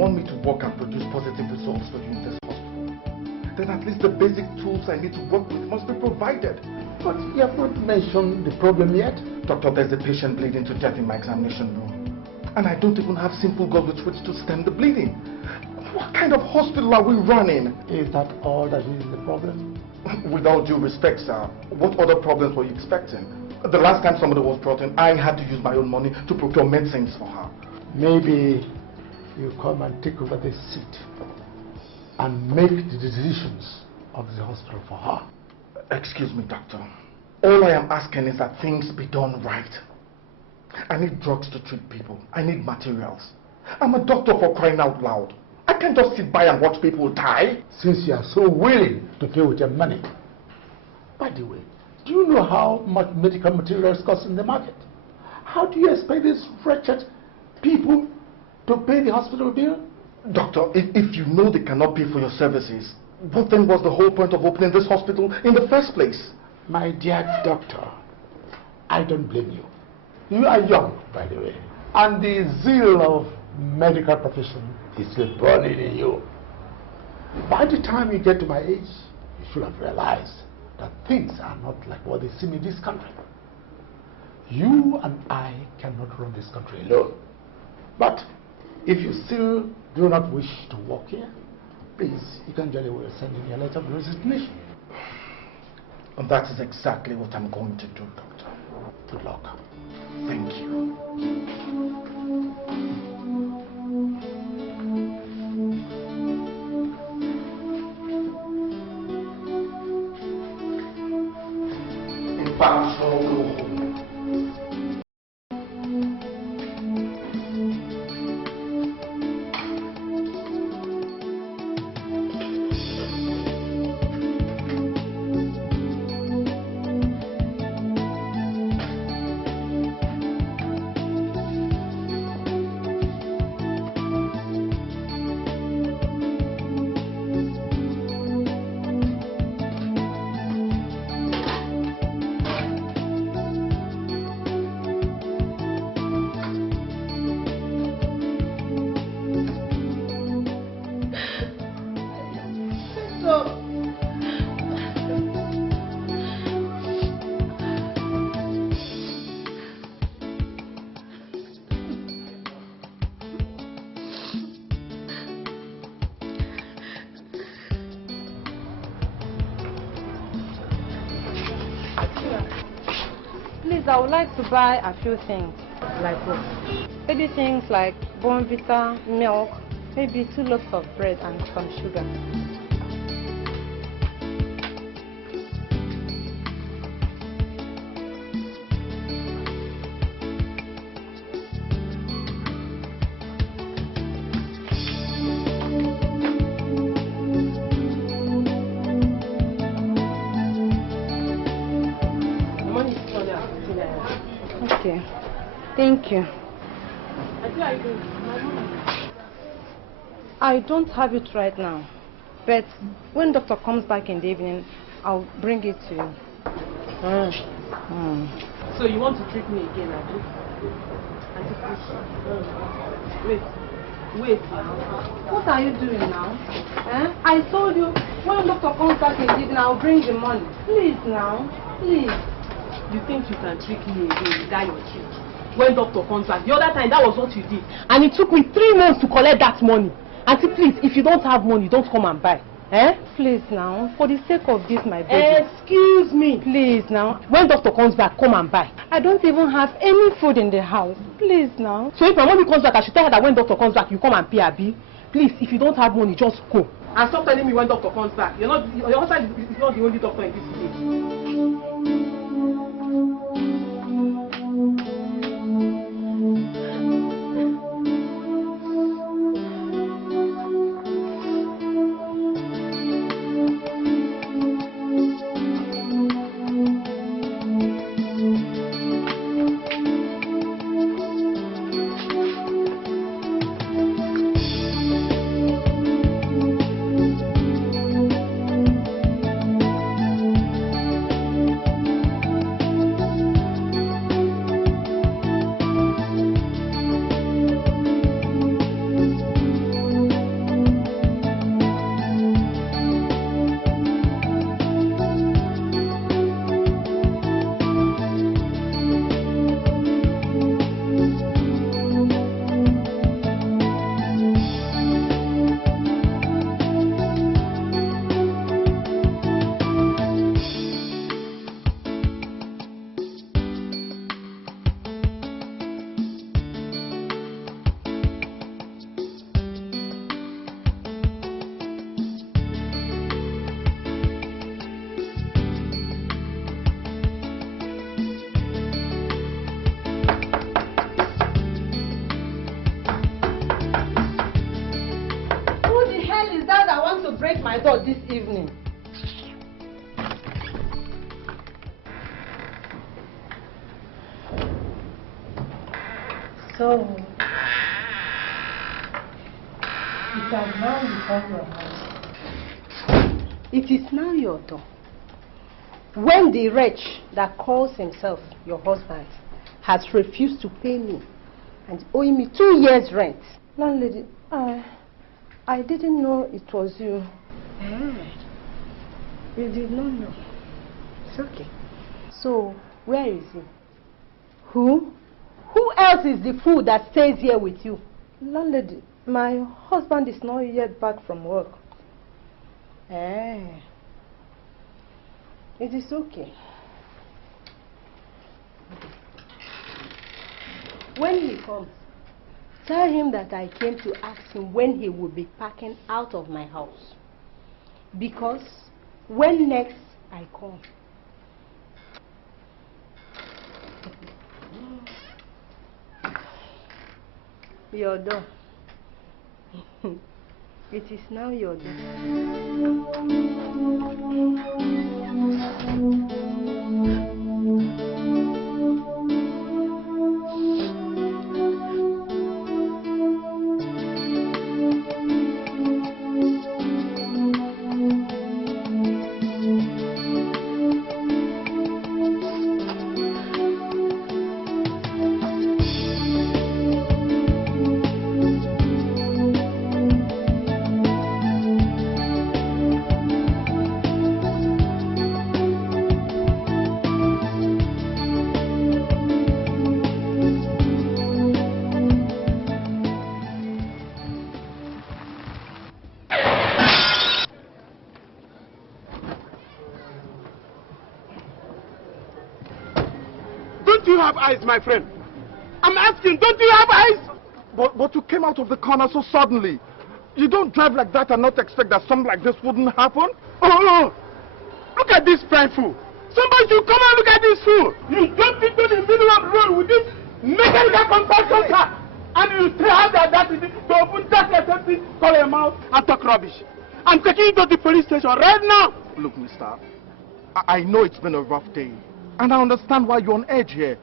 want me to work and produce positive results for you in this hospital, then at least the basic tools I need to work with must be provided. But you have not mentioned the problem yet. Doctor, there's a patient bleeding to death in my examination room. And I don't even have simple gauze with which to stem the bleeding. What kind of hospital are we running? Is that all that is the problem? With all due respect, sir, what other problems were you expecting? The last time somebody was brought in, I had to use my own money to procure medicines for her. Maybe you come and take over this seat and make the decisions of the hospital for her. Excuse me, doctor. All I am asking is that things be done right. I need drugs to treat people. I need materials. I'm a doctor, for crying out loud. I can't just sit by and watch people die. Since you are so willing to pay with your money. By the way, do you know how much medical materials cost in the market? How do you expect these wretched people to pay the hospital bill? Doctor, if you know they cannot pay for your services, what then was the whole point of opening this hospital in the first place? My dear doctor, I don't blame you. You are young, by the way, and the zeal of medical profession is still burning in you. By the time you get to my age, you should have realized that things are not like what they seem in this country. You and I cannot run this country alone. But if you still do not wish to work here, please, you can jolly well send in your letter of resignation. And that is exactly what I'm going to do, doctor. Good luck. Thank you. In fact, I would like to buy a few things. Like what? Maybe things like Bonvita, milk, maybe 2 loaves of bread and some sugar. Thank you. I don't have it right now, but when doctor comes back in the evening, I'll bring it to you. So you want to treat me again, Auntie? Wait. What are you doing now? I told you, when doctor comes back in the evening, I'll bring the money. Please now, please. You think you can trick me again without your trick? When doctor comes back, the other time that was what you did, and it took me 3 months to collect that money. Auntie, please, if you don't have money, don't come and buy. Please now, for the sake of this, my baby. Excuse me. Please now. When doctor comes back, come and buy. I don't even have any food in the house. Please now. So if my mommy comes back, I should tell her that when doctor comes back, you come and pay her bill. Please, if you don't have money, just go. And stop telling me when doctor comes back. Your husband is not the only doctor in this place. break my door this evening. So, it has now become your house. It is now your door. When the wretch that calls himself your husband has refused to pay me and owing me 2 years' rent. Landlady, I didn't know it was you. You did not know. It's okay. So, where is he? Who? Who else is the fool that stays here with you? Landlady, my husband is not yet back from work. It is okay. When he comes, tell him that I came to ask him when he will be packing out of my house. Because when next I come, your door. It is now your door. Eyes, my friend. I'm asking, don't you have eyes? But you came out of the corner so suddenly. You don't drive like that and not expect that something like this wouldn't happen? Oh, look at this fine fool. Somebody should come and look at this fool. You jumped into the middle of the road with this mechanical construction car. And you still have that to open that assembly, call him out and talk rubbish. I'm taking you to the police station right now. Look, mister, I know it's been a rough day. And I understand why you're on edge here.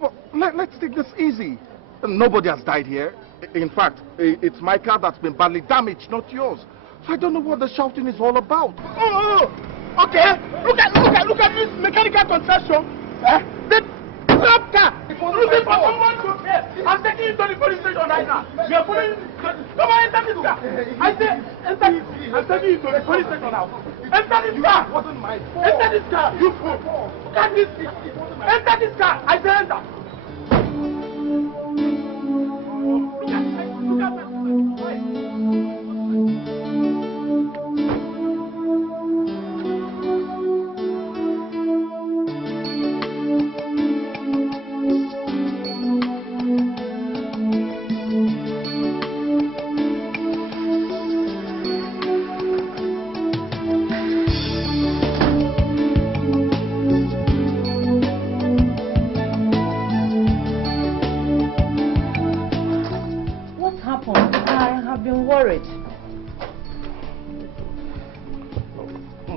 Well, let's take this easy. Nobody has died here. In fact, it's my car that's been badly damaged, not yours. So I don't know what the shouting is all about. Oh, okay. Look at this mechanical construction. The top car. Looking for someone to pay. I'm taking you to the police station right now. You're putting. Come on, enter this car. I say, enter this. I'm taking you to the police station now. Enter this car. It wasn't my fault. Enter this car. You fool. Look at this. Enter this car. I say enter. Look at that.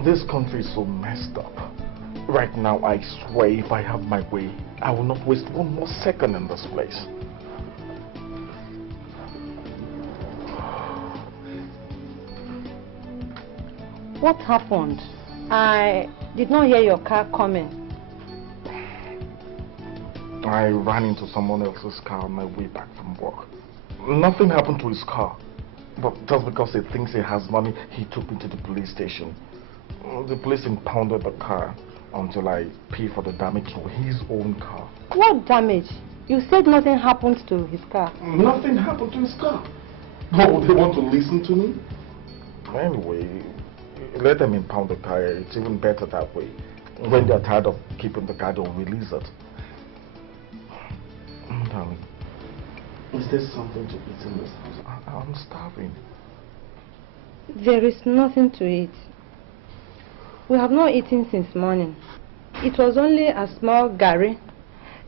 This country is so messed up. Right now, I swear if I have my way, I will not waste one more second in this place. What happened? I did not hear your car coming. I ran into someone else's car on my way back from work. Nothing happened to his car. But just because he thinks he has money, he took me to the police station. The police impounded the car until I pay for the damage to his own car. What damage? You said nothing happened to his car. Nothing happened to his car. Oh, they want to listen to me? Anyway, let them impound the car. It's even better that way. When they're tired of keeping the car, they'll release it. Darling, is there something to eat in this house? I'm starving. There is nothing to eat. We have not eaten since morning. It was only a small garri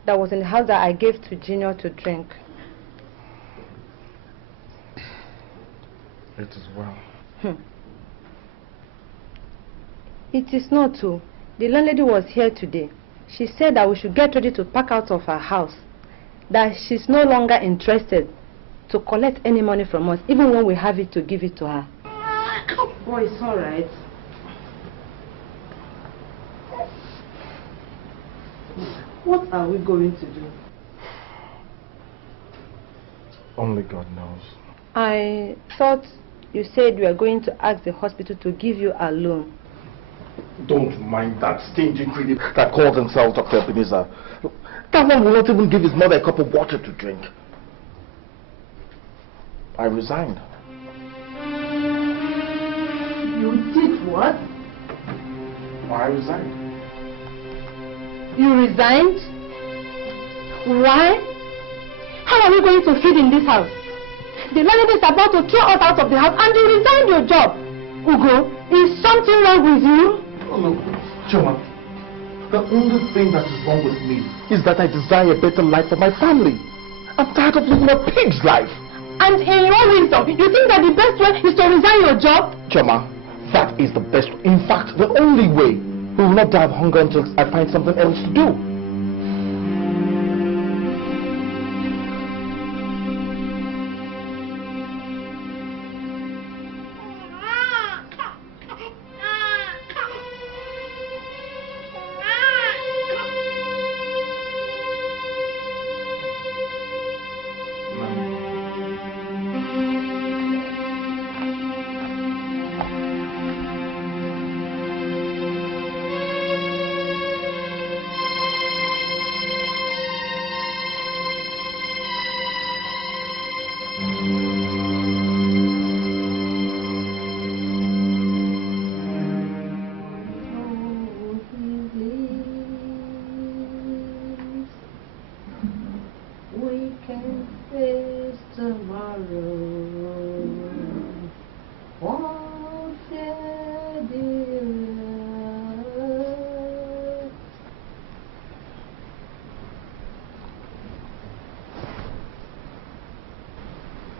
that was in the house that I gave to Junior to drink. It is well. It is not true. The landlady was here today. She said that we should get ready to pack out of her house. That she's no longer interested to collect any money from us, even when we have it to give it to her. Oh, it's alright. What are we going to do? Only God knows. I thought you said you were going to ask the hospital to give you a loan. Don't mind that stingy critic that calls himself Dr. Ebenezer. That one will not even give his mother a cup of water to drink. I resigned. You did what? I resigned. You resigned? Why? How are we going to feed in this house? The landlady is about to throw us out of the house and you resigned your job. Ugo, is something wrong with you? Oh, no, Choma. The only thing that is wrong with me is that I desire a better life for my family. I'm tired of living a pig's life. And in your wisdom, you think that the best way is to resign your job? Choma, that is the best way. In fact, the only way. We will not die of hunger until I find something else to do.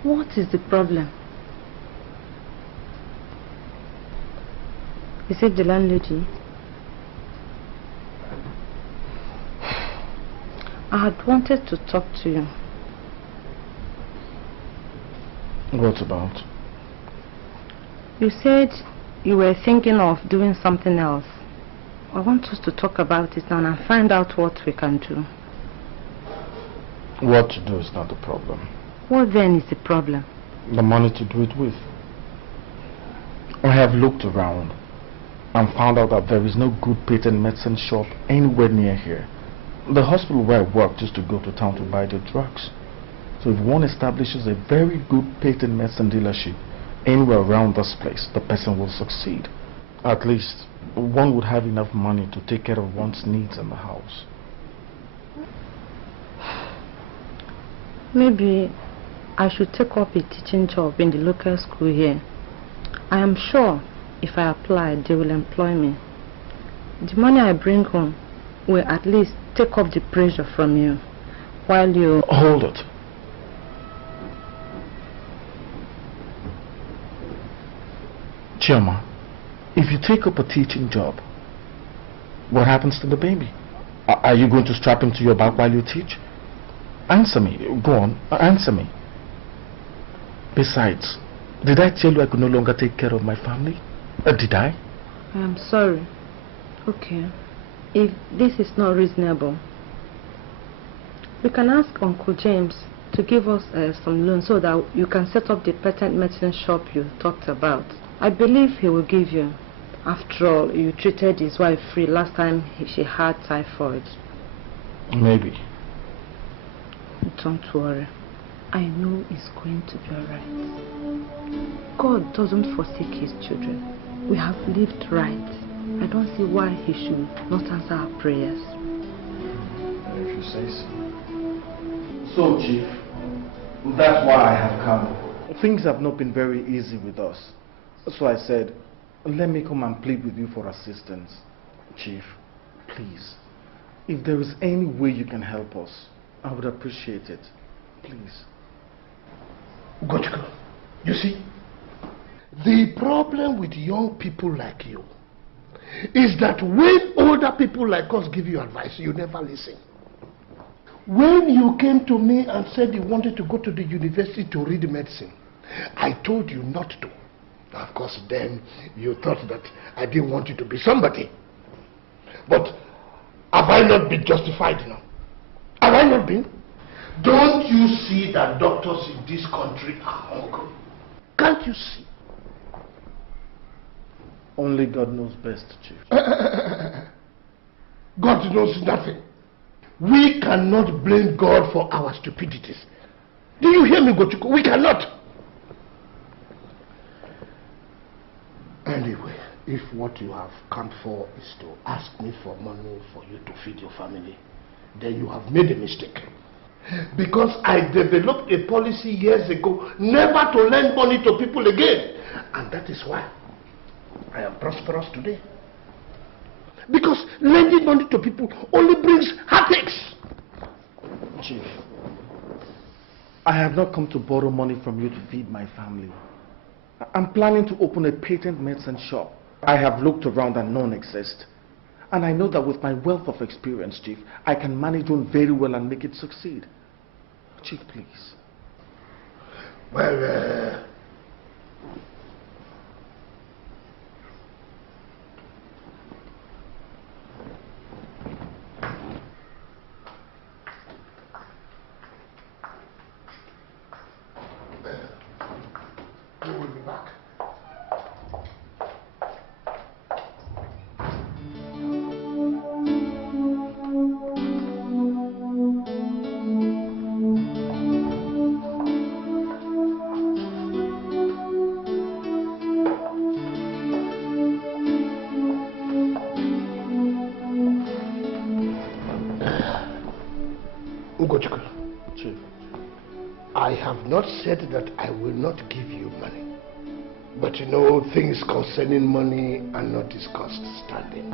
What is the problem? Is it the landlady? I had wanted to talk to you. What about? You said you were thinking of doing something else. I want us to talk about it now and find out what we can do. What to do is not the problem. What then is the problem? The money to do it with. I have looked around and found out that there is no good patent medicine shop anywhere near here. The hospital where I work used to go to town to buy the drugs. So if one establishes a very good patent medicine dealership anywhere around this place, the person will succeed. At least one would have enough money to take care of one's needs in the house. Maybe I should take up a teaching job in the local school here. I am sure if I apply, they will employ me. The money I bring home will at least take up the pressure from you while you... Hold it. Chioma, if you take up a teaching job, what happens to the baby? Are you going to strap him to your back while you teach? Answer me. Go on, answer me. Besides, did I tell you I could no longer take care of my family? Did I? I am sorry. Okay. If this is not reasonable, we can ask Uncle James to give us some loan so that you can set up the patent medicine shop you talked about. I believe he will give you. After all, you treated his wife free last time she had typhoid. Maybe. Don't worry. I know it's going to be alright. God doesn't forsake his children. We have lived right. I don't see why he should not answer our prayers. If you say so. So, Chief, that's why I have come. Things have not been very easy with us. So I said, let me come and plead with you for assistance. Chief, please, if there is any way you can help us, I would appreciate it. Please. Good girl. You see, the problem with young people like you is that when older people like us give you advice, you never listen. When you came to me and said you wanted to go to the university to read medicine, I told you not to. Of course, then you thought that I didn't want you to be somebody. But have I not been justified now? Have I not been? Don't you see that doctors in this country are hungry? Can't you see? Only God knows best, Chief. God knows nothing. We cannot blame God for our stupidities. Do you hear me, Gochuko? We cannot. Anyway, if what you have come for is to ask me for money for you to feed your family, then you have made a mistake. Because I developed a policy years ago never to lend money to people again. And that is why I am prosperous today. Because lending money to people only brings heartaches. Chief, I have not come to borrow money from you to feed my family. I'm planning to open a patent medicine shop. I have looked around and none exist. And I know that with my wealth of experience, Chief, I can manage one very well and make it succeed. Chief, please. Well, we will be back. Chief. I have not said that I will not give you money. But you know, things concerning money are not discussed standing.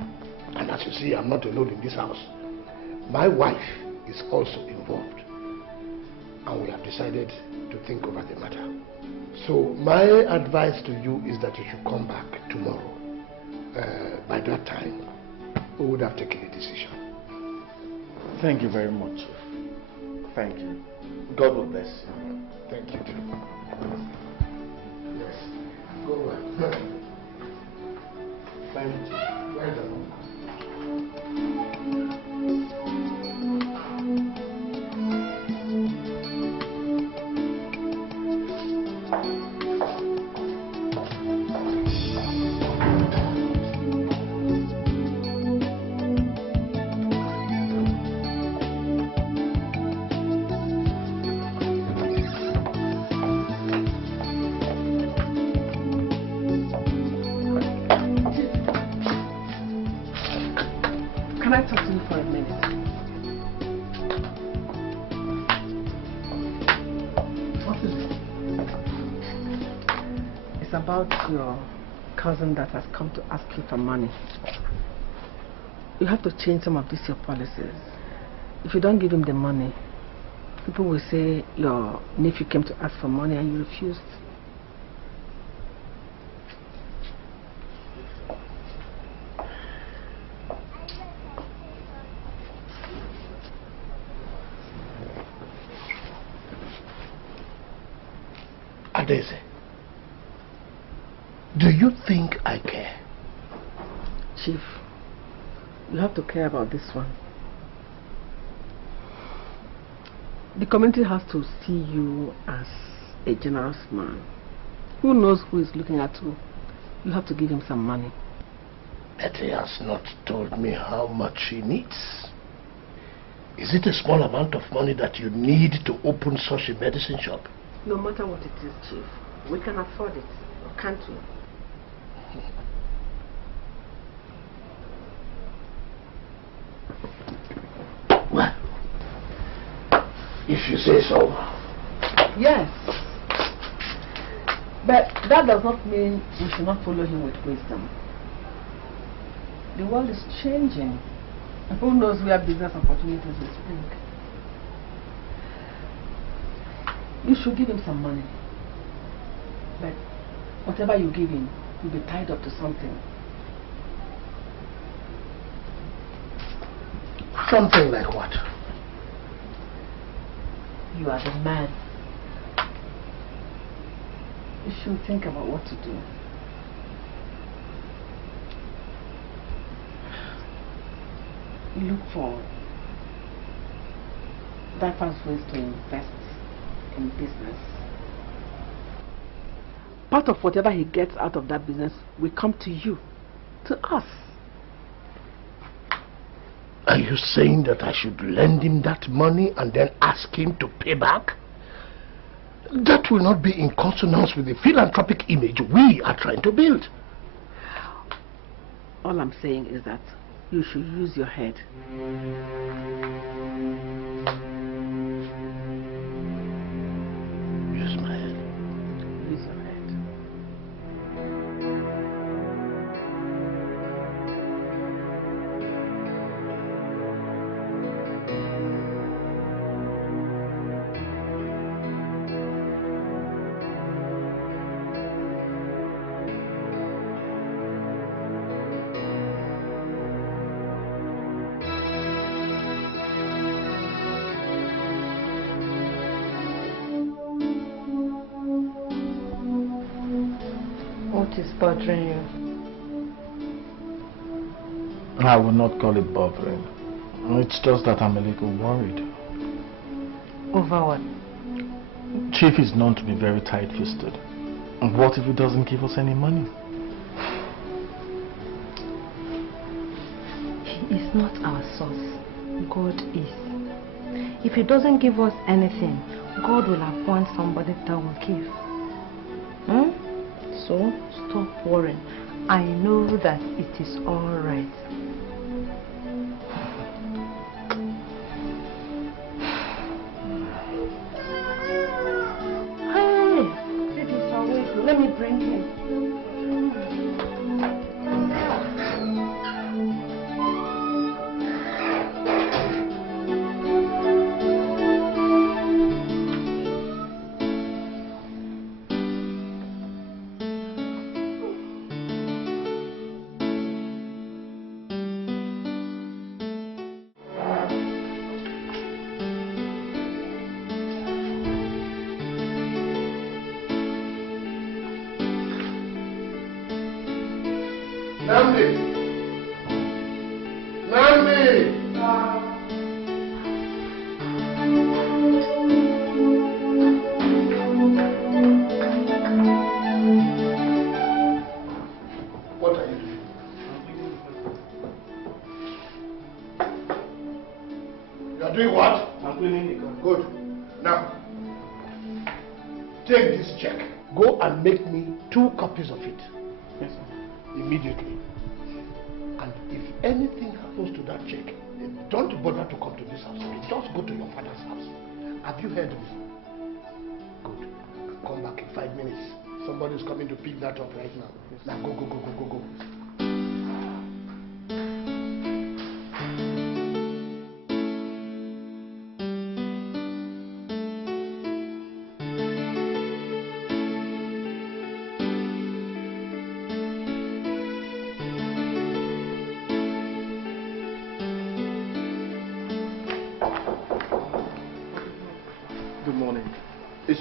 And as you see, I'm not alone in this house. My wife is also involved. And we have decided to think over the matter. So my advice to you is that you should come back tomorrow. By that time, we would have taken a decision. Thank you very much, Chief. Thank you. God will bless you. Thank you too. Yes. Go well. Thank you, Chief. Well done. Can I talk to you for a minute? What is it? It's about your cousin that has come to ask you for money. You have to change some of these your policies. If you don't give him the money, people will say your nephew came to ask for money and you refused. Adeze, do you think I care? Chief, you have to care about this one. The community has to see you as a generous man. Who knows who is looking at you? You have to give him some money. But he has not told me how much he needs. Is it a small amount of money that you need to open such a medicine shop? No matter what it is, Chief, we can afford it, or can't we? Well, if you say so. Yes. But that does not mean we should not follow him with wisdom. The world is changing. And who knows where business opportunities will spring. You should give him some money. But whatever you give him, he'll be tied up to something. Something like what? You are the man. You should think about what to do. Look for diverse ways to invest in business. Part of whatever he gets out of that business will come to you, to us. Are you saying that I should lend him that money and then ask him to pay back? That will not be in consonance with the philanthropic image we are trying to build. All I'm saying is that you should use your head. Use my head. Use your head. What is bothering you? I will not call it bothering. It's just that I'm a little worried. Over what? Chief is known to be very tight-fisted. What if he doesn't give us any money? He is not our source. God is. If he doesn't give us anything, God will appoint somebody that will give. So, stop worrying. I know that it is all right. Hey, this is awake. Let me bring him. Make me 2 copies of it. Yes, sir. Immediately. And if anything happens to that check, don't bother to come to this house. Just go to your father's house. Have you heard me? Good. Come back in 5 minutes. Somebody's coming to pick that up right now. Yes. Now go, go, go, go, go, go.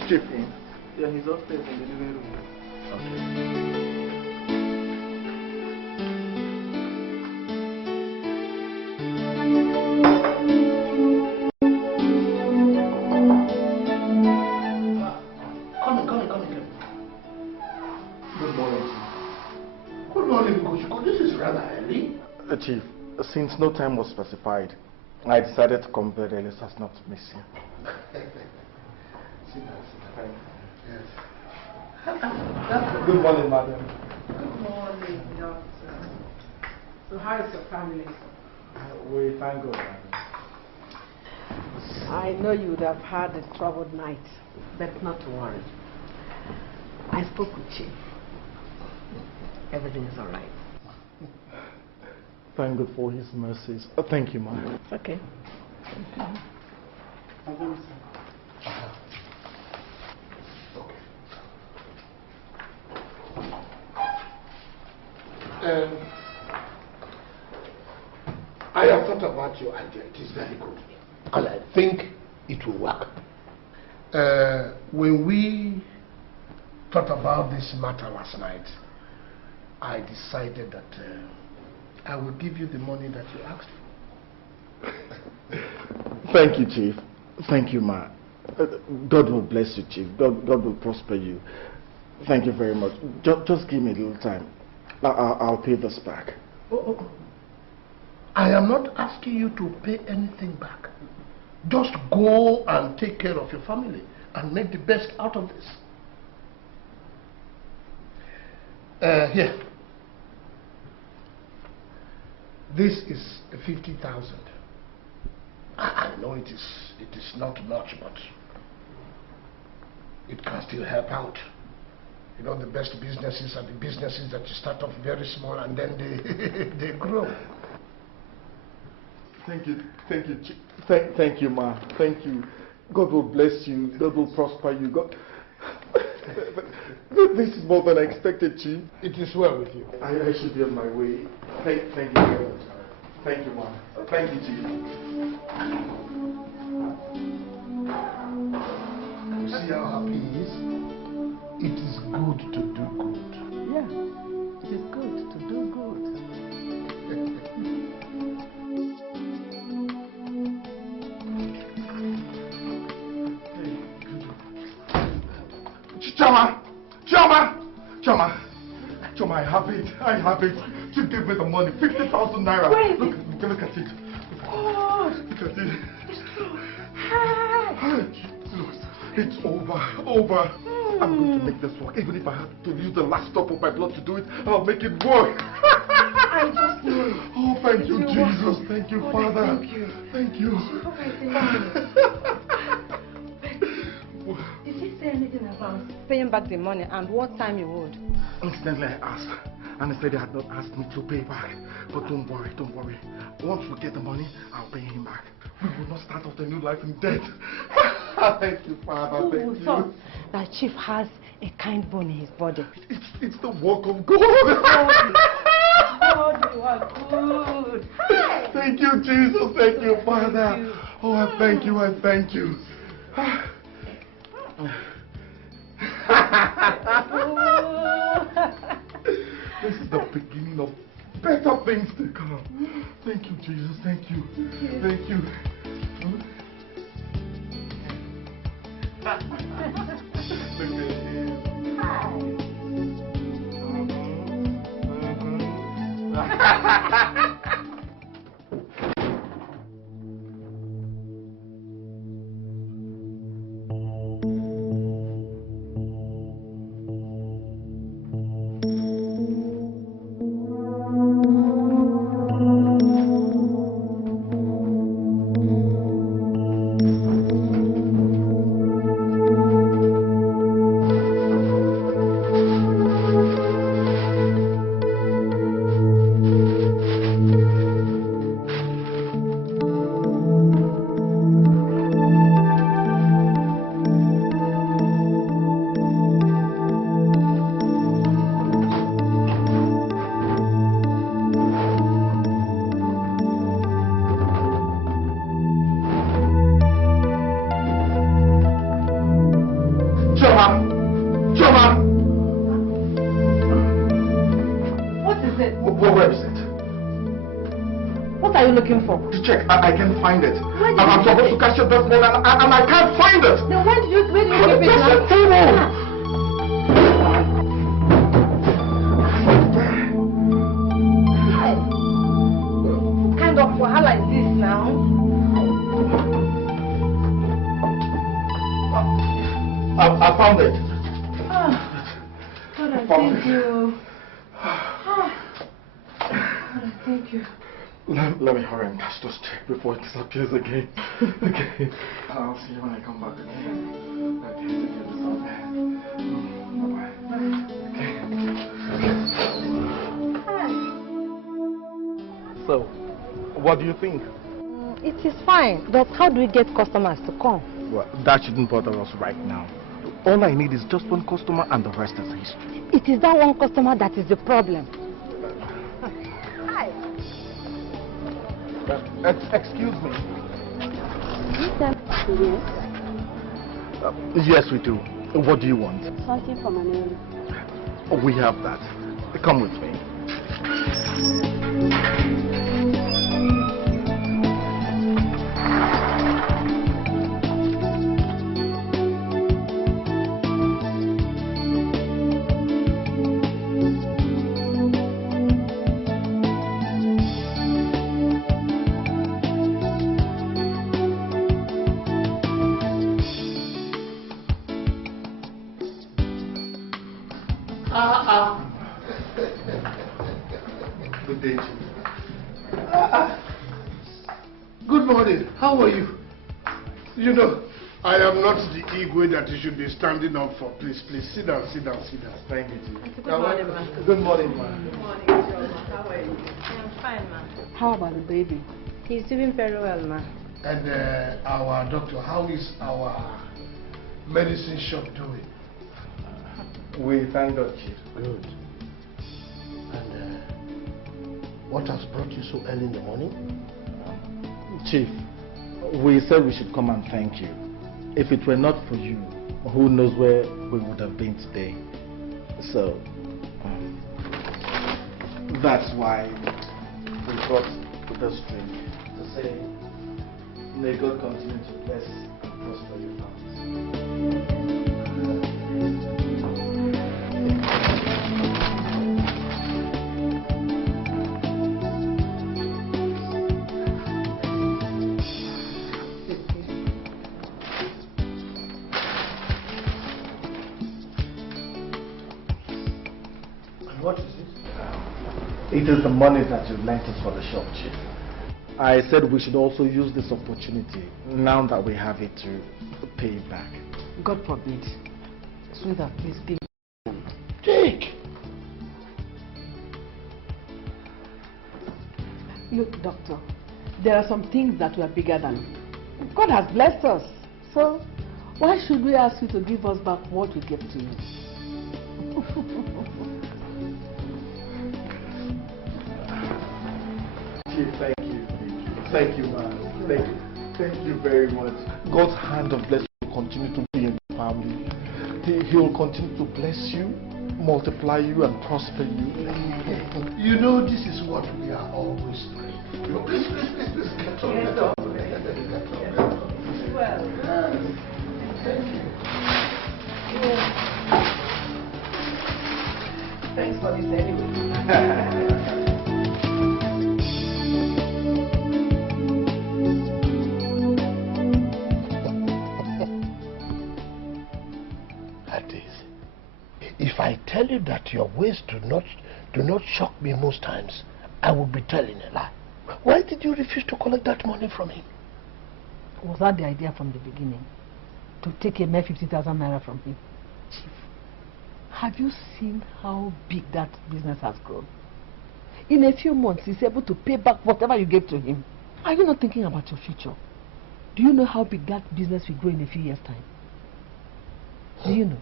Chief in? Yeah, he's upstairs in the living room. Okay. Come in. Good morning, Chief. Good morning, Kushko. This is rather early. Chief, since no time was specified, I decided to come very early so as not to miss you. Sit down. Yes. Good morning, madam. Good morning, doctor. So how is your family? We thank God, madam. I know you would have had a troubled night, but not to worry. I spoke with Chief. Everything is all right. Thank God for his mercies. Thank you, madam. It's okay. I have thought about your idea. It is very good. And I think it will work. When we thought about this matter last night, I decided that I will give you the money that you asked for. Thank you, Chief. Thank you, Ma. God will bless you, Chief. God will prosper you. Thank you very much. Just give me a little time. I'll pay this back. Oh. I am not asking you to pay anything back. Just go and take care of your family and make the best out of this. Here. This is 50,000. I know it is not much, but it can still help out. You know, the best businesses are the businesses that you start off very small and then they grow. Thank you, Chief. Thank you, Ma. Thank you. God will bless you. God will prosper you. God. This is more than I expected, Chief. It is well with you. I should be on my way. Thank you very much. Thank you, Ma. Thank you, Chief. You see how happy he is? It is good to do good. Yeah, it is good to do good. Choma, I have it. She gave me the money, 50,000 naira. Look at it. God. Look at it. It's true. Hi. It's over. I'm going to make this work. Even if I have to use the last drop of my blood to do it, I'll make it work. I just know. Oh, thank you, Jesus. Thank you, Father. Thank you. Did he say anything about paying back the money and what time you would? Instantly I asked, and he said he had not asked me to pay back. But don't worry. Once we get the money, I'll pay him back. We will not start off a new life in debt. Thank you, Father. Thank you. Thought that Chief has a kind bone in his body. It's the work of God. God, you are good. Thank you, Jesus. Thank you, Father. Thank you. Oh, I thank you. This is the beginning of better things to come. Thank you, Jesus. Thank you. Thank you. Looking for? To check, I can't find it. I'm supposed to catch it this morning and I can't find it. Then where did you keep it now? What kind of wahala is this now? I found it. God, I thank you. God, I thank you. Let me hurry and catch those check before it disappears again. Okay. I'll see you when I come back again. Okay, take care of yourself. Bye-bye. Okay. So, what do you think? It is fine, but how do we get customers to come? Well, that shouldn't bother us right now. All I need is just one customer and the rest is history. It is that one customer that is the problem. Excuse me. Yes. Yes, we do. What do you want? Something for my name. We have that. Come with me. Good day, Chief. Good morning. How are you? You know, I am not the Igwe that you should be standing up for. Please, sit down. Thank you, Chief. Good morning, ma. Good morning, ma. Good morning, Joma. How are you? I'm fine, ma. How about the baby? He's doing very well, ma. And our doctor, how is our medicine shop doing? We thank God, Chief. Good. And what has brought you so early in the morning? Chief, we said we should come and thank you. If it were not for you, who knows where we would have been today. So, that's why we brought this drink to say, may God continue to bless and prosper your family. What is it? It is the money that you lent us for the shop, Chief. I said we should also use this opportunity, now that we have it, to pay it back. God forbid. Sweetheart, please pay. Jake! Look, doctor, there are some things that were bigger than. God has blessed us. So, why should we ask you to give us back what we gave to you? Chief, thank you. Thank you, man. Thank you very much. God's hand of blessing will continue to be in the family. He will continue to bless you, multiply you, and prosper you. You know, this is what we are always praying. Please, get on. Well, Thank you. Thanks for this anyway. If I tell you that your ways do not shock me most times, I would be telling a lie. Why did you refuse to collect that money from him? Was that the idea from the beginning? To take a mere 50,000 naira from him? Chief, have you seen how big that business has grown? In a few months, he's able to pay back whatever you gave to him. Are you not thinking about your future? Do you know how big that business will grow in a few years' time? Do you know?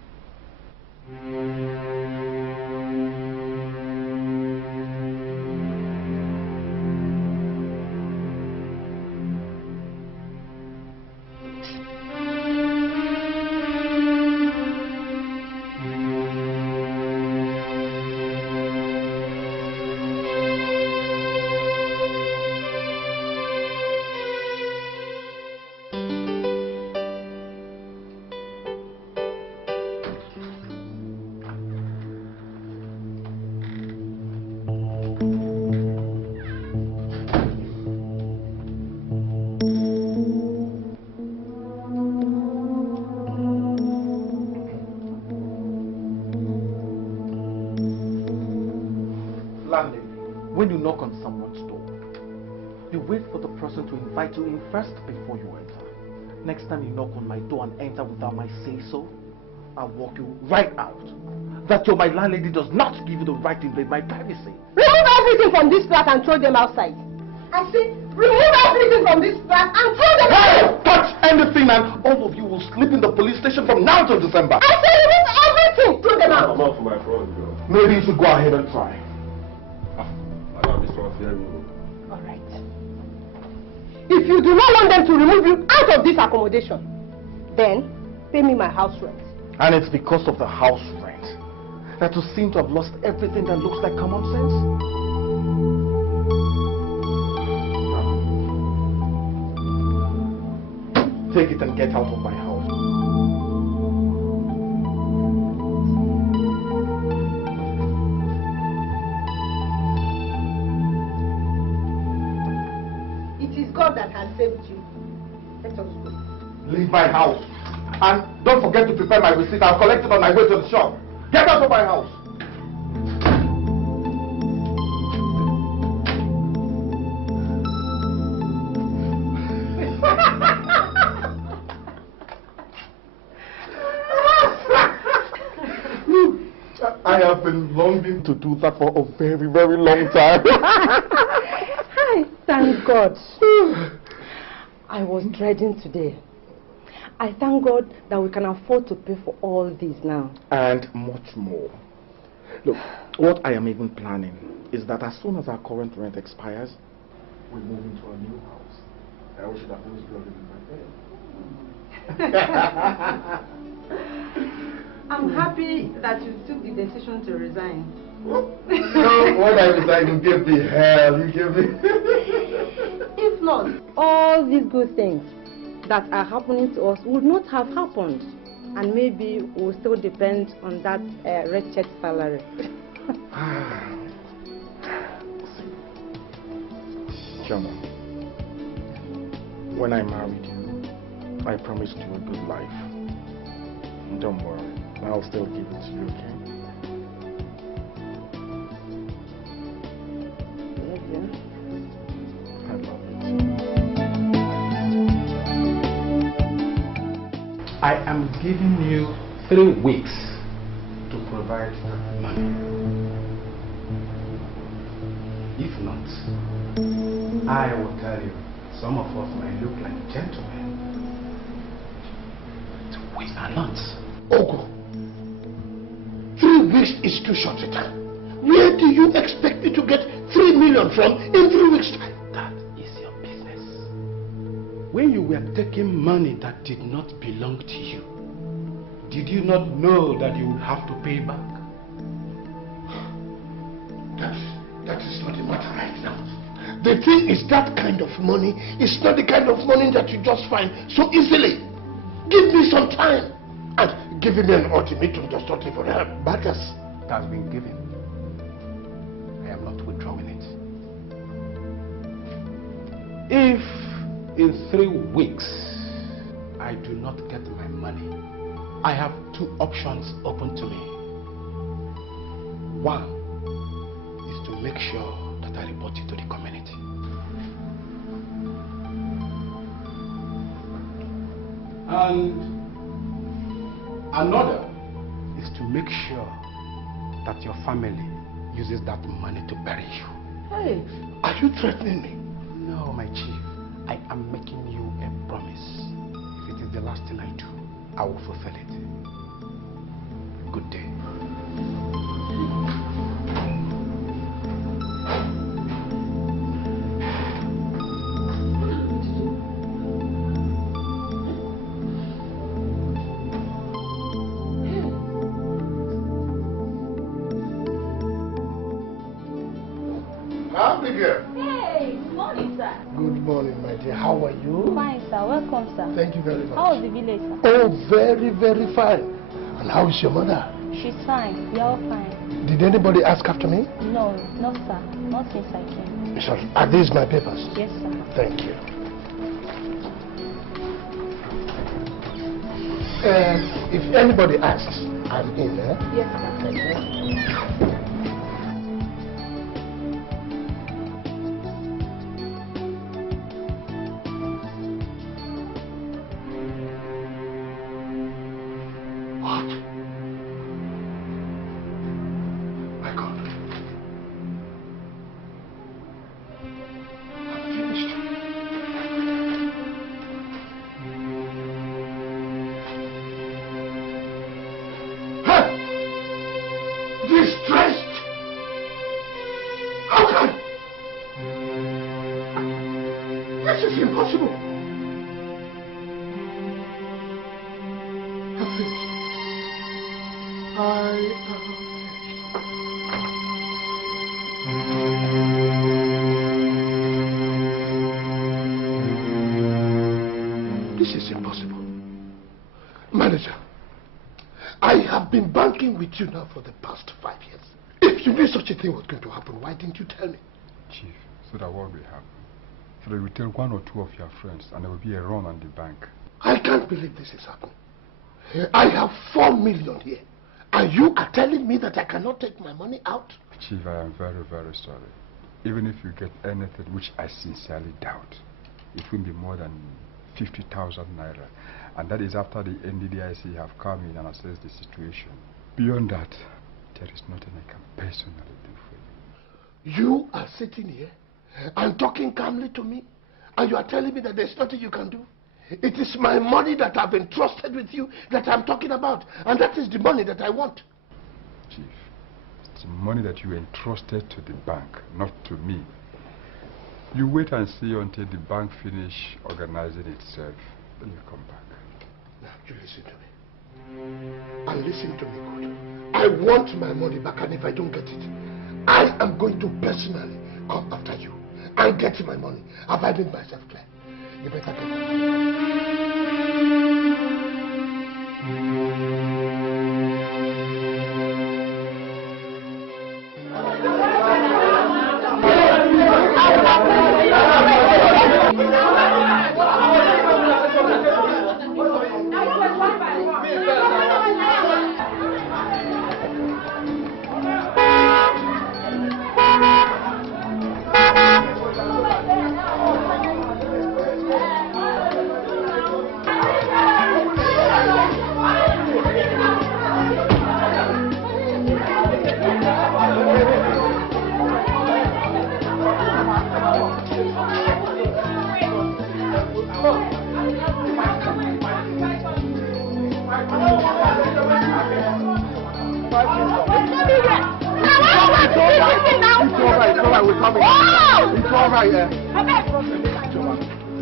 When you knock on someone's door, you wait for the person to invite you in first before you enter. Next time you knock on my door and enter without my say-so, I'll walk you right out. That my landlady does not give you the right to invade my privacy. remove everything from this flat and throw them outside. I say, remove everything from this flat and throw them outside. Touch anything and all of you will sleep in the police station from now till December. I say, remove everything. Throw them out. I'm out for my front, girl. Maybe you should go ahead and try. I got this one here. All right. If you do not want them to remove you out of this accommodation, then pay me my house rent. And it's because of the house rent that you seem to have lost everything that looks like common sense? Take it and get out of my house. It is God that has saved you. Let us go. Leave my house. And don't forget to prepare my receipt. I'll collect it on my way to the shop. Get out of my house. I have been longing to do that for a very, very long time. Hi, thank God. I was dreading today. I thank God that we can afford to pay for all this now. And much more. Look, what I am even planning is that as soon as our current rent expires, we move into a new house. I wish that those people living back there. I'm happy that you took the decision to resign. No, what I resign, you give me hell, you give me... If not, all these good things that are happening to us would not have happened. And maybe we'll still depend on that wretched salary. Chioma, when I married you, I promised you a good life. Don't worry, I'll still give it to you, okay? Love you. I love you too. I am giving you 3 weeks to provide that money. If not, I will tell you, some of us might look like gentlemen. But we are not. Ogo, 3 weeks is too short a time. Where do you expect me to get 3 million from in 3 weeks' time? That is your business. When you were taking money that did not belong to you, did you not know that you would have to pay back? That is not the matter right now. The thing is, that kind of money is not the kind of money that you just find so easily. Give me some time. And giving me an ultimatum does not even help matters. It has been given. I am not withdrawing it. If in 3 weeks I do not get my money, I have 2 options open to me. One is to make sure that I report you to the community. And another is to make sure that your family uses that money to bury you. Hey, are you threatening me? No, my chief. I am making you a promise. If it is the last thing I do, I will fulfill it. Good day. Hey, good morning, sir. Good morning, my dear. How are you? Fine, sir. Welcome, sir. Thank you very much. How is the village, sir? Oh, very, very fine. And how is your mother? She's fine. We are all fine. Did anybody ask after me? No, no, sir. Not since I came. Sir, are these my papers? Yes, sir. Thank you. If anybody asks, I'm in, eh? Yes, sir. Thank you. This is impossible. I'm finished. I am finished. This is impossible. Manager, I have been banking with you now for the past 5 years. If you knew such a thing was going to happen, why didn't you tell me? Chief, so that what will happen? So that you tell 1 or 2 of your friends and there will be a run on the bank. I can't believe this is happening. I have 4 million here. And you are telling me that I cannot take my money out? Chief, I am very, very sorry. Even if you get anything, which I sincerely doubt, it will be more than 50,000 naira. And that is after the NDDIC have come in and assessed the situation. Beyond that, there is nothing I can personally do for you. You are sitting here and talking calmly to me, and you are telling me that there's nothing you can do? It is my money that I've entrusted with you that I'm talking about, and that is the money that I want. Chief, it's the money that you entrusted to the bank, not to me. You wait and see until the bank finish organizing itself, then you come back. Now, you listen to me. And listen to me good. I want my money back, and if I don't get it, I am going to personally come after you and get my money. Have I made myself clear? You better get it.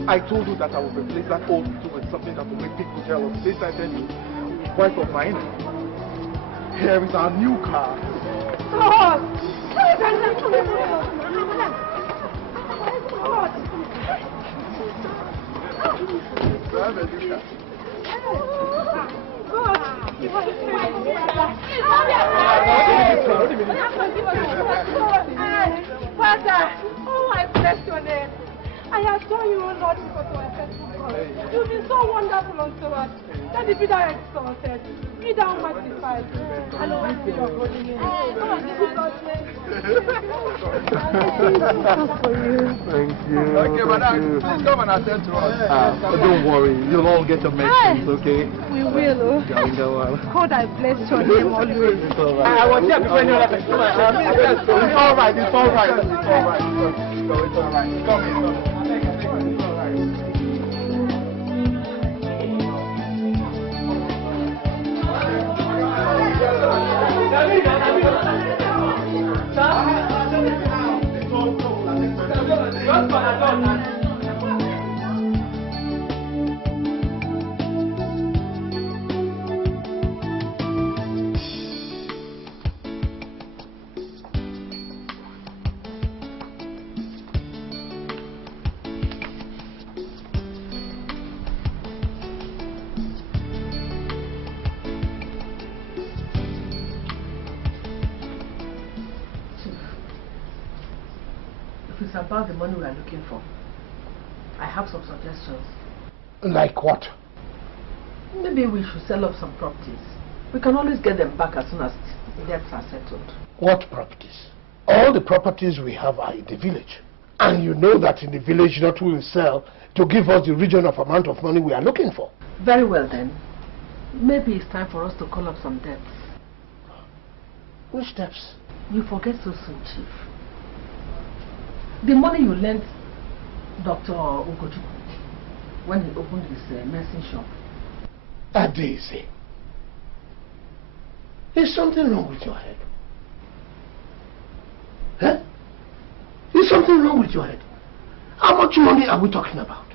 I told you that I would replace that old two with something that will make people jealous. This I tell you, wife of mine. Here is our new car. Father, oh, I bless your name. I adore you, Lord, because you are faithful God. You've been so wonderful unto us. Let it be thou exalted, be thou magnified, and always be your holy name. Come on, give it God's name. Thank you. Okay, madam, please come and attend to us. Don't worry, you'll all get your medicines, okay? We will. God, I bless your name always. It's all right. I was here before any other person. It's all right, it's all right. It's all right. It's all right. Come in. About the money we are looking for, I have some suggestions. Like what? Maybe we should sell off some properties. We can always get them back as soon as the debts are settled. What properties? All the properties we have are in the village. And you know that in the village not will sell to give us the region of amount of money we are looking for. Very well then. Maybe it's time for us to call up some debts. Which debts? You forget so soon, Chief. The money you lent Dr. Ugochukwu when he opened his medicine shop. Daisy, is something wrong with your head? Huh? Is something wrong with your head? How much money are we talking about?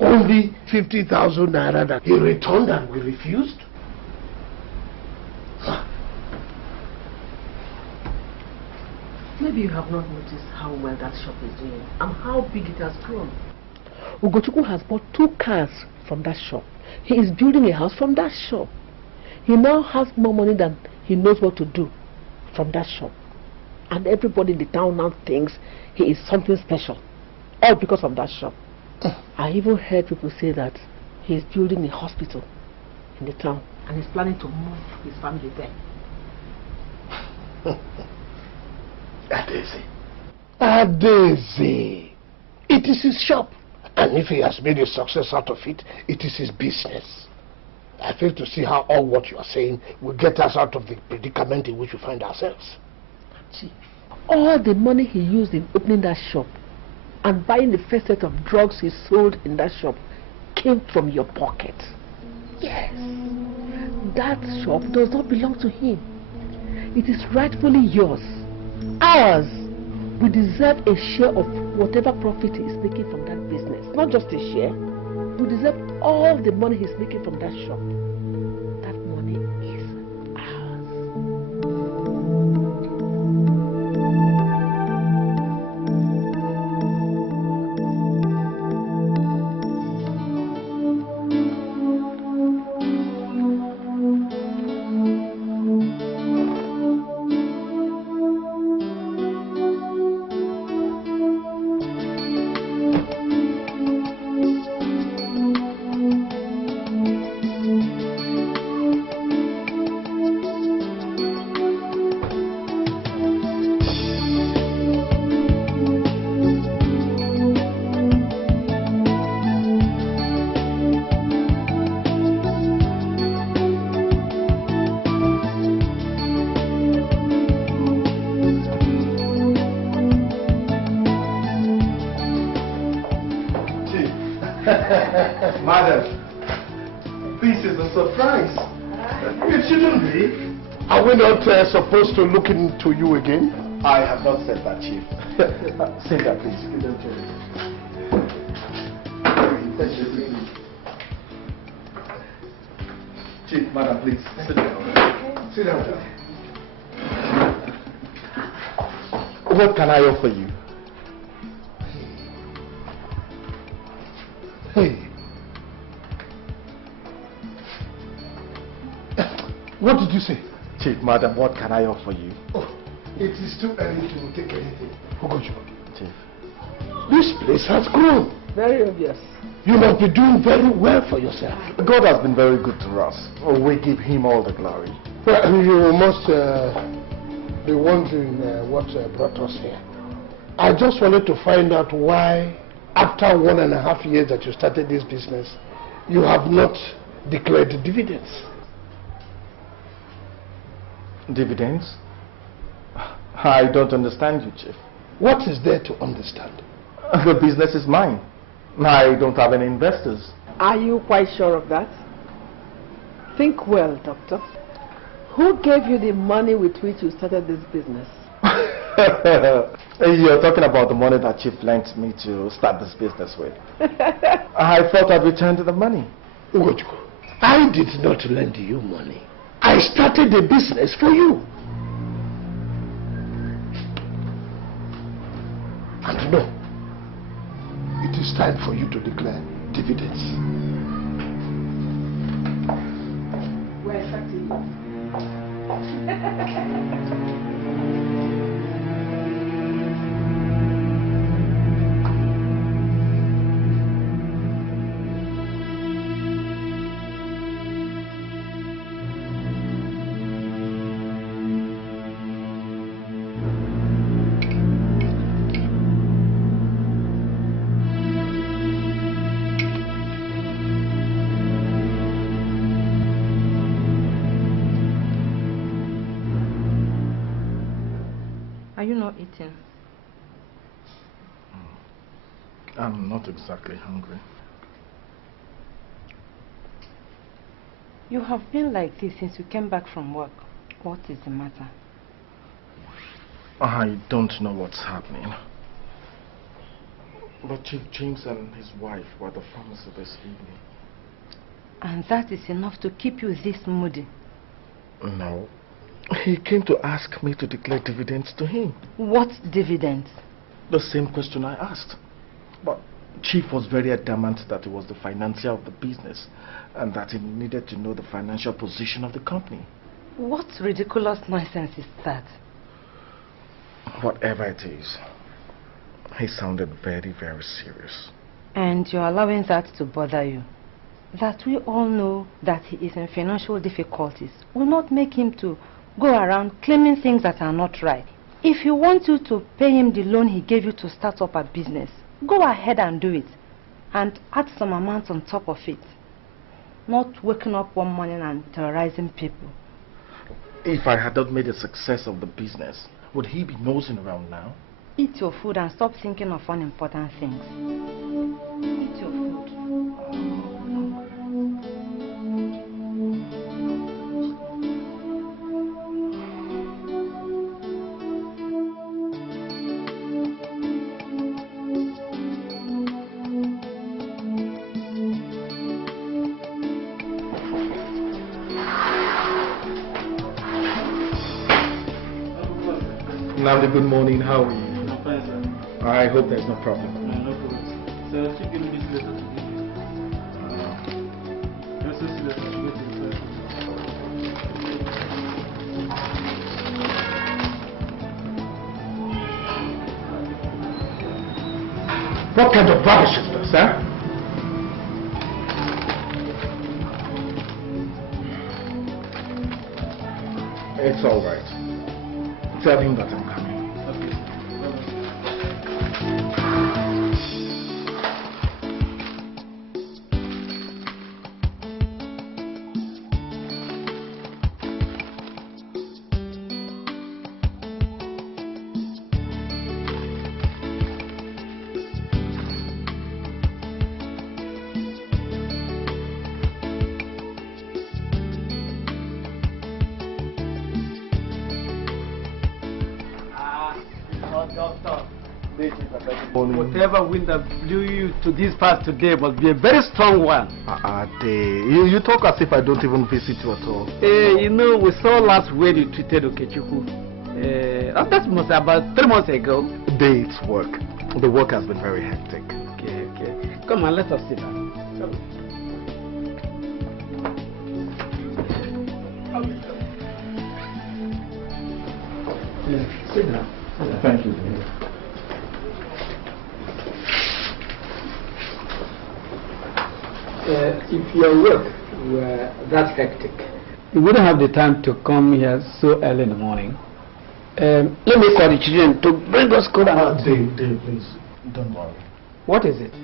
Only 50,000 naira that he returned and we refused? Maybe you have not noticed how well that shop is doing and how big it has grown. Ugochukwu has bought 2 cars from that shop. He is building a house from that shop. He now has more money than he knows what to do from that shop. And everybody in the town now thinks he is something special. All because of that shop. I even heard people say that he is building a hospital in the town and he's planning to move his family there. Adeze. It is his shop. And if he has made a success out of it, it is his business. I fail to see how all what you are saying will get us out of the predicament in which we find ourselves. Chief, all the money he used in opening that shop and buying the first set of drugs he sold in that shop came from your pocket. Yes. That shop does not belong to him. It is rightfully yours. Ours. We deserve a share of whatever profit he is making from that business. Not just a share. We deserve all the money he's making from that shop. That money is ours. Madam, this is a surprise. It shouldn't be. Are we not supposed to look into you again? I have not said that, Chief. Sit down, please. Sit down, Chief, Madam, please. Sit down. Sit down, please. What can I offer you? Hey. What did you say? Chief, Madam, what can I offer you? Oh, it is too early to take anything. Chief. This place has grown. Very obvious. You must be doing very well for yourself. God has been very good to us. Oh, we give him all the glory. Well, you must be wondering what brought us here. I just wanted to find out why, after 1.5 years that you started this business, you have not declared dividends. Dividends? I don't understand you, Chief. What is there to understand? The business is mine. I don't have any investors. Are you quite sure of that? Think well, Doctor. Who gave you the money with which you started this business? You're talking about the money that Chief lent me to start this business with. I thought I'd return the money. Ugochukwu, I did not lend you money. I started the business for you. And no, it is time for you to declare dividends. We're expecting you. Are you not eating? I'm not exactly hungry. You have been like this since you came back from work. What is the matter? I don't know what's happening. But Chief James and his wife were at the pharmacy this evening. And that is enough to keep you this moody? No. He came to ask me to declare dividends to him. What dividends? The same question I asked. But Chief was very adamant that he was the financier of the business and that he needed to know the financial position of the company. What ridiculous nonsense is that? Whatever it is, he sounded very, very serious. And you're allowing that to bother you? That we all know that he is in financial difficulties will not make him to go around claiming things that are not right. If you want you to pay him the loan he gave you to start up a business, go ahead and do it. And add some amount on top of it. Not waking up one morning and terrorizing people. If I had not made a success of the business, would he be nosing around now? Eat your food and stop thinking of unimportant things. Eat your food. Namdi, good morning. How are you? I'm fine, sir. I hope there's no problem. No, no problem. So I'll keep giving this letter to give you. Just this letter to go to the person. What kind of rubbish is this, huh? It's all right. Tell him that I'm coming. Okay. Whatever wind that blew you to this part today must be a very strong one. You talk as if I don't even visit you at all. You know, we saw last when you treated Okechukwu. That was about 3 months ago. Day, it's work. The work has been very hectic. Okay. Come on, let us sit down. Sit down. Thank you. If your work were that hectic, you wouldn't have the time to come here so early in the morning. Let me call the children to bring us cola. Dave, please, don't worry. What is it?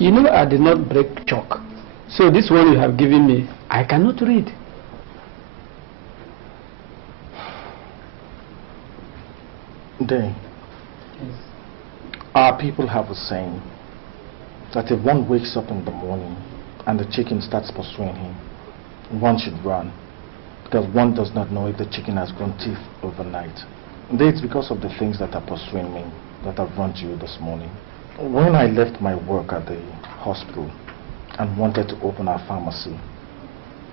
You know I did not break chalk. So this one you have given me, I cannot read. Day. Yes. Our people have a saying that if one wakes up in the morning and the chicken starts pursuing him, one should run, because one does not know if the chicken has grown teeth overnight. Day, it's because of the things that are pursuing me that I've run to you this morning. When I left my work at the hospital and wanted to open our pharmacy,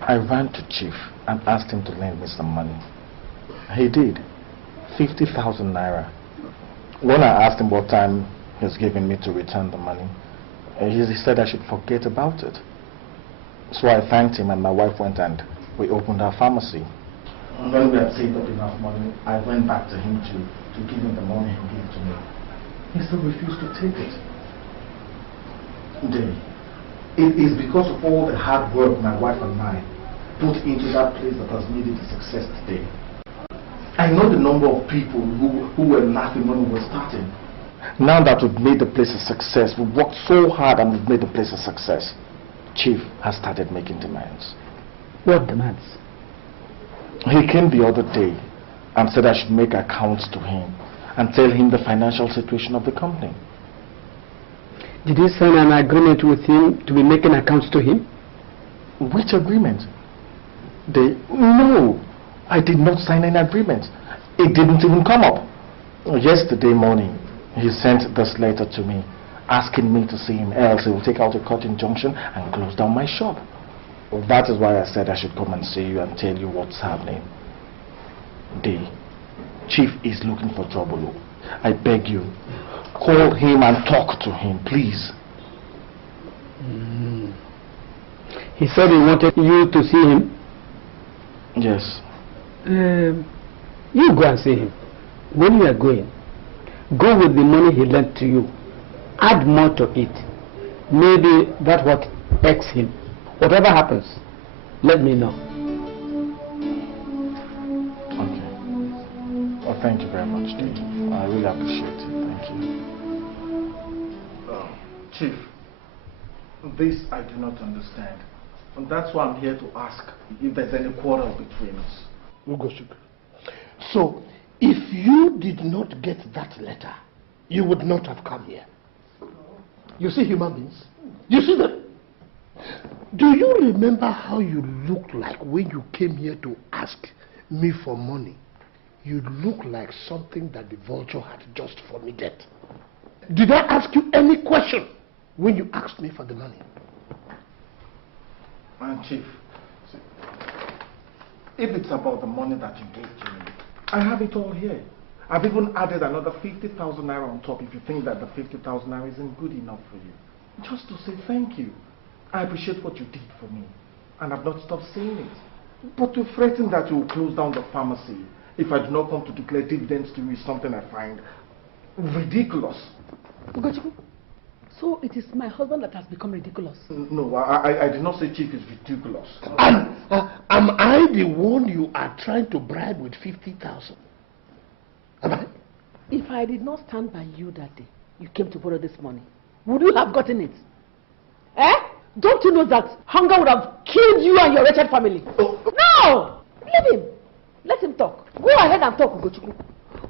I ran to Chief and asked him to lend me some money. He did. 50,000 naira. When I asked him what time he was giving me to return the money, he said I should forget about it. So I thanked him and my wife went and we opened our pharmacy. And when we had saved up enough money, I went back to him to give him the money he gave to me. He still refused to take it. Day, it is because of all the hard work my wife and I put into that place that has made it a success today. I know the number of people who were laughing when we were starting. Now that we've made the place a success, we've worked so hard and we've made the place a success, Chief has started making demands. What demands? He came the other day and said I should make accounts to him and tell him the financial situation of the company. Did you sign an agreement with him to be making accounts to him? Which agreement? No, I did not sign an agreement. It didn't even come up. Yesterday morning, he sent this letter to me, asking me to see him, else he will take out a court injunction and close down my shop. That is why I said I should come and see you and tell you what's happening. The chief is looking for trouble. I beg you, call him and talk to him, please. He said he wanted you to see him? Yes. You go and see him. When you are going, go with the money he lent to you. Add more to it. Maybe that's what irks him. Whatever happens, let me know. Okay. Well, thank you very much, Dave. I really appreciate it. Thank you. Chief, this I do not understand. And that's why I'm here to ask if there's any quarrel between us. Ugochukwu. So, if you did not get that letter, you would not have come here. You see human beings? You see them? Do you remember how you looked like when you came here to ask me for money? You look like something that the vulture had just vomited. Did I ask you any question when you asked me for the money? And Chief, see, if it's about the money that you gave to me, I have it all here. I've even added another 50,000 naira on top if you think that the 50,000 naira isn't good enough for you. Just to say thank you. I appreciate what you did for me, and I've not stopped saying it. But to threaten that you will close down the pharmacy if I do not come to declare dividends to you is something I find ridiculous. Ugochukwu, so it is my husband that has become ridiculous? No, I did not say Chief is ridiculous. And am I the one you are trying to bribe with 50,000? Am I? If I did not stand by you that day, you came to borrow this money, would you have gotten it? Eh? Don't you know that hunger would have killed you and your wretched family? Oh. No! Leave him. Let him talk. Go ahead and talk, Ugochukwu.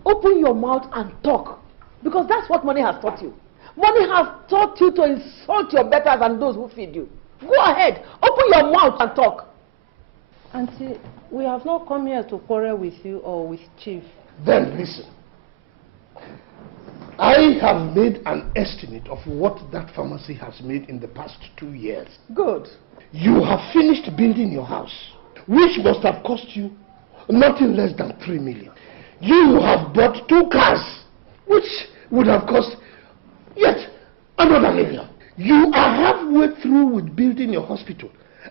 Open your mouth and talk. Because that's what money has taught you. Money has taught you to insult your betters and those who feed you. Go ahead. Open your mouth and talk. Auntie, we have not come here to quarrel with you or with Chief. Then listen. I have made an estimate of what that pharmacy has made in the past 2 years. Good. You have finished building your house, which must have cost you nothing less than 3 million. You have bought 2 cars, which would have cost yet another 1 million. You are halfway through with building your hospital.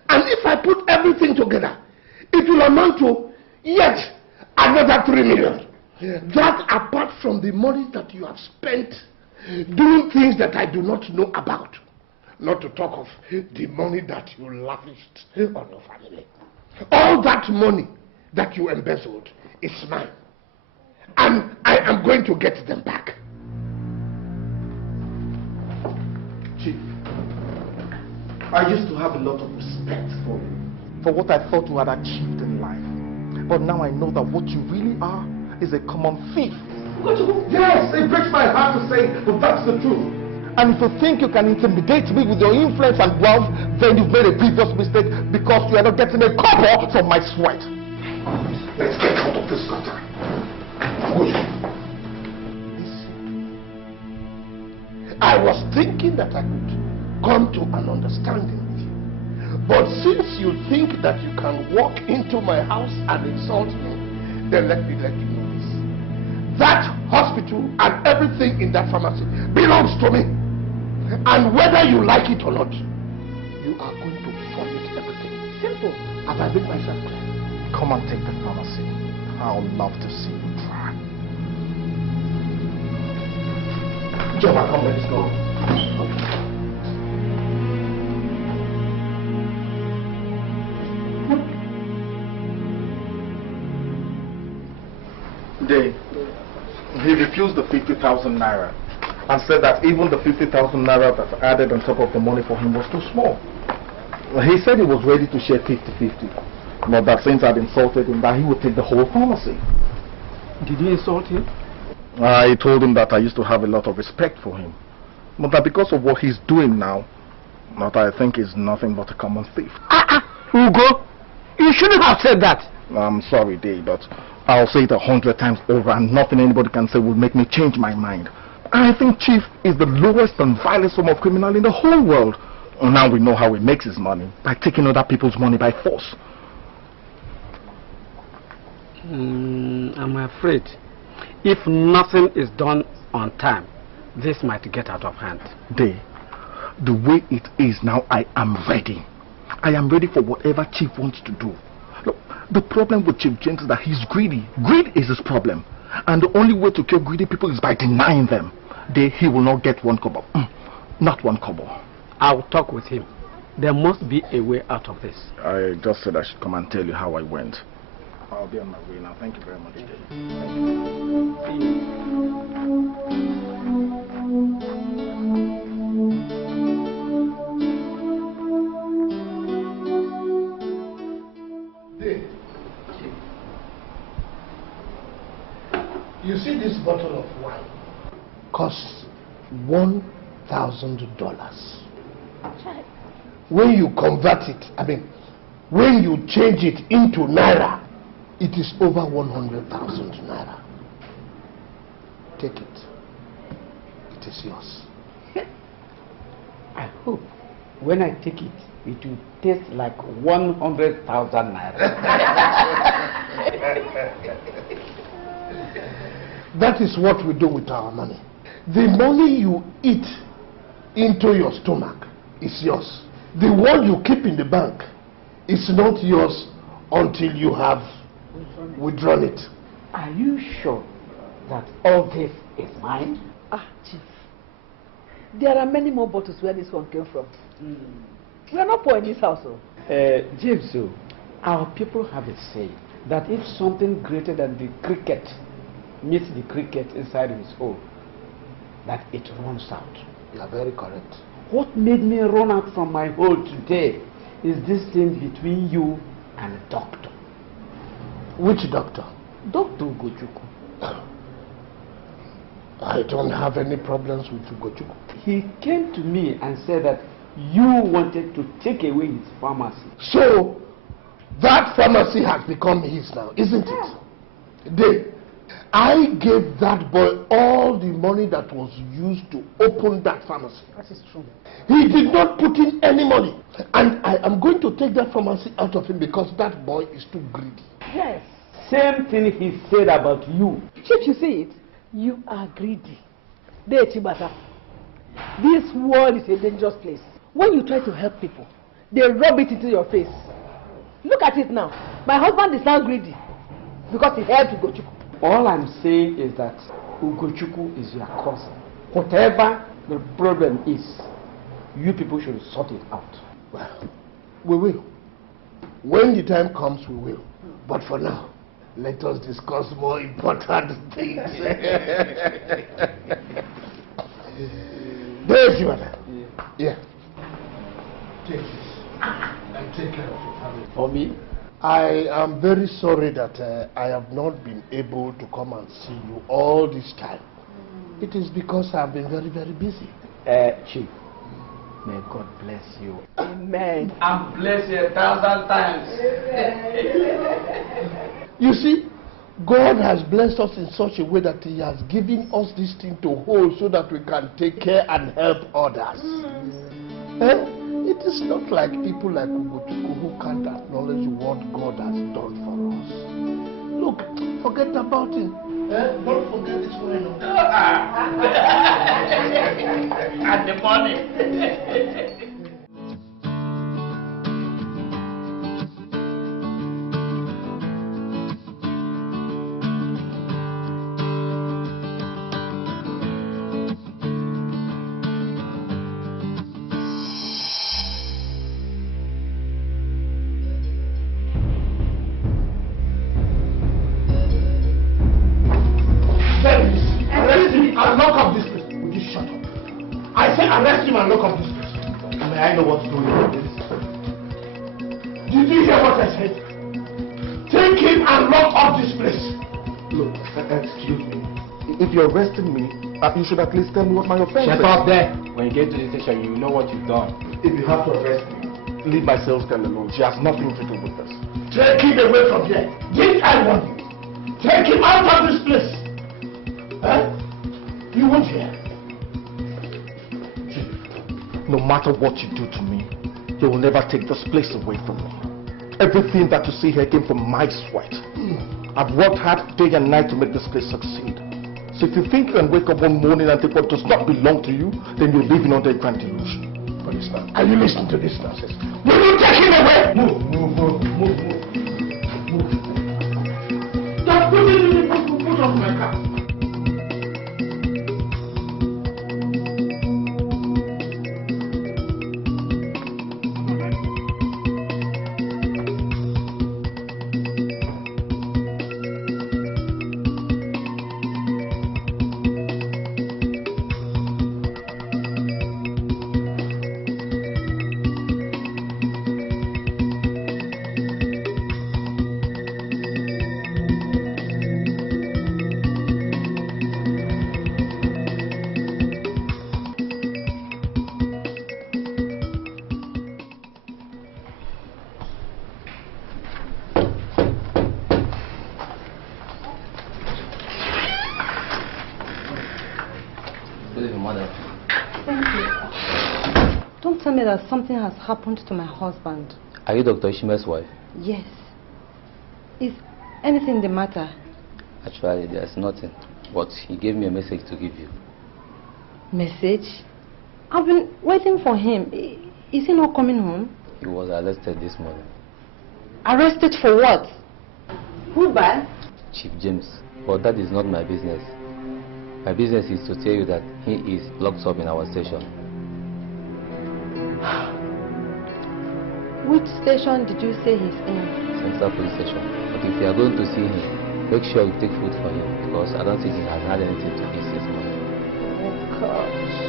And if I put everything together, it will amount to yet another 3 million. That apart from the money that you have spent doing things that I do not know about. Not to talk of the money that you lavished on your family. All that money that you embezzled is mine. And I am going to get them back. Chief, I used to have a lot of respect for you, for what I thought you had achieved in life. But now I know that what you really are is a common thief. Yes, it breaks my heart to say, but that's the truth. And if you think you can intimidate me with your influence and wealth, then you've made a grievous mistake because you are not getting a copper from my sweat. Let's get out of this gutter. I was thinking that I could come to an understanding with you. But since you think that you can walk into my house and insult me, then let me let you know this. That hospital and everything in that pharmacy belongs to me. And whether you like it or not, you are going to forfeit everything. Simple. Have I made myself clear? Come and take the pharmacy. I would love to see you try. Joma, come, let's go. He refused the 50,000 naira and said that even the 50,000 naira that added on top of the money for him was too small. He said he was ready to share 50-50, but that since I'd insulted him, that he would take the whole pharmacy. Did you insult him? I told him that I used to have a lot of respect for him, But that because of what he's doing now, that I think is nothing but a common thief. Ugo, you shouldn't have said that. I'm sorry, Dave, but I'll say it 100 times over and nothing anybody can say will make me change my mind. I think Chief is the lowest and vilest form of criminal in the whole world. Now we know how he makes his money, by taking other people's money by force. I'm afraid if nothing is done on time, this might get out of hand. Dave, the way it is now, I am ready. I am ready for whatever Chief wants to do. Look, the problem with Chief James is that he's greedy. Greed is his problem. And the only way to cure greedy people is by denying them. He will not get one kobo. Not one kobo. I'll talk with him. There must be a way out of this. I just said I should come and tell you how I went. I'll be on my way now. Thank you very much, Dave. You see, this bottle of wine costs $1,000. When you convert it, when you change it into naira, it is over 100,000 naira. Take it. It is yours. I hope when I take it, it will taste like 100,000 naira. That is what we do with our money. The money you eat into your stomach is yours. The one you keep in the bank is not yours until you have withdrawn it. Are you sure that all this is mine? Chief. There are many more bottles where this one came from. We are not poor in this house. James, our people have a say that if something greater than the cricket meets the cricket inside his hole, that it runs out. You are very correct. What made me run out from my hole today is this thing between you and the doctor. Which doctor? Dr. Ugochukwu. I don't have any problems with Ugochukwu. He came to me and said that you wanted to take away his pharmacy. So, that pharmacy has become his now, isn't it? Dave, I gave that boy all the money that was used to open that pharmacy. That is true. He did not put in any money. And I am going to take that pharmacy out of him because that boy is too greedy. Yes. Same thing he said about you. Chief, you see it? You are greedy. This world is a dangerous place. When you try to help people, they rub it into your face. Look at it now. My husband is now greedy because he helped Ugochukwu. All I'm saying is that Ugochukwu is your cousin. Whatever the problem is, you people should sort it out. Well, we will. When the time comes, we will. But for now, let us discuss more important things. There's your mother. Yeah. Take this and take care of your family. For me? I am very sorry that I have not been able to come and see you all this time. It is because I have been very, very busy. Chief, may God bless you. Amen. And bless you 1,000 times. You see, God has blessed us in such a way that He has given us this thing to hold so that we can take care and help others. It is not like people like Ugochukwu who can't acknowledge what God has done for us. Look, forget about it. Don't forget this one. And the money. Arrest him and lock up this place. May I know what's going on with this? Did you hear what I said? Take him and lock up this place. Look, excuse me. If you're arresting me, You should at least tell me what my offense is. Shut up there. When you get to the station, you know what you've done. If you have to arrest me, leave my sales girl alone. She has nothing to do with this. Take him away from here. Yes, I want you. Take him out of this place. Huh? You won't hear. No matter what you do to me, you will never take this place away from me. Everything that you see here came from my sweat. I've worked hard day and night to make this place succeed. So if you think you can wake up one morning and take what does not belong to you, then you're living under a grand illusion. Policeman, are you listening to this nonsense? Will you take him away? Move. Just put it in the boot of my car. That something has happened to my husband. Are you Dr. Ishime's wife? Yes. Is anything the matter? Actually, there's nothing. But he gave me a message to give you. Message? I've been waiting for him. Is he not coming home? He was arrested this morning. Arrested for what? Who by? Chief James. But that is not my business. My business is to tell you that he is locked up in our station. Which station did you say he's in? Central Police Station. But if you are going to see him, make sure you take food for him, because I don't think he has had anything to eat this morning. Oh gosh.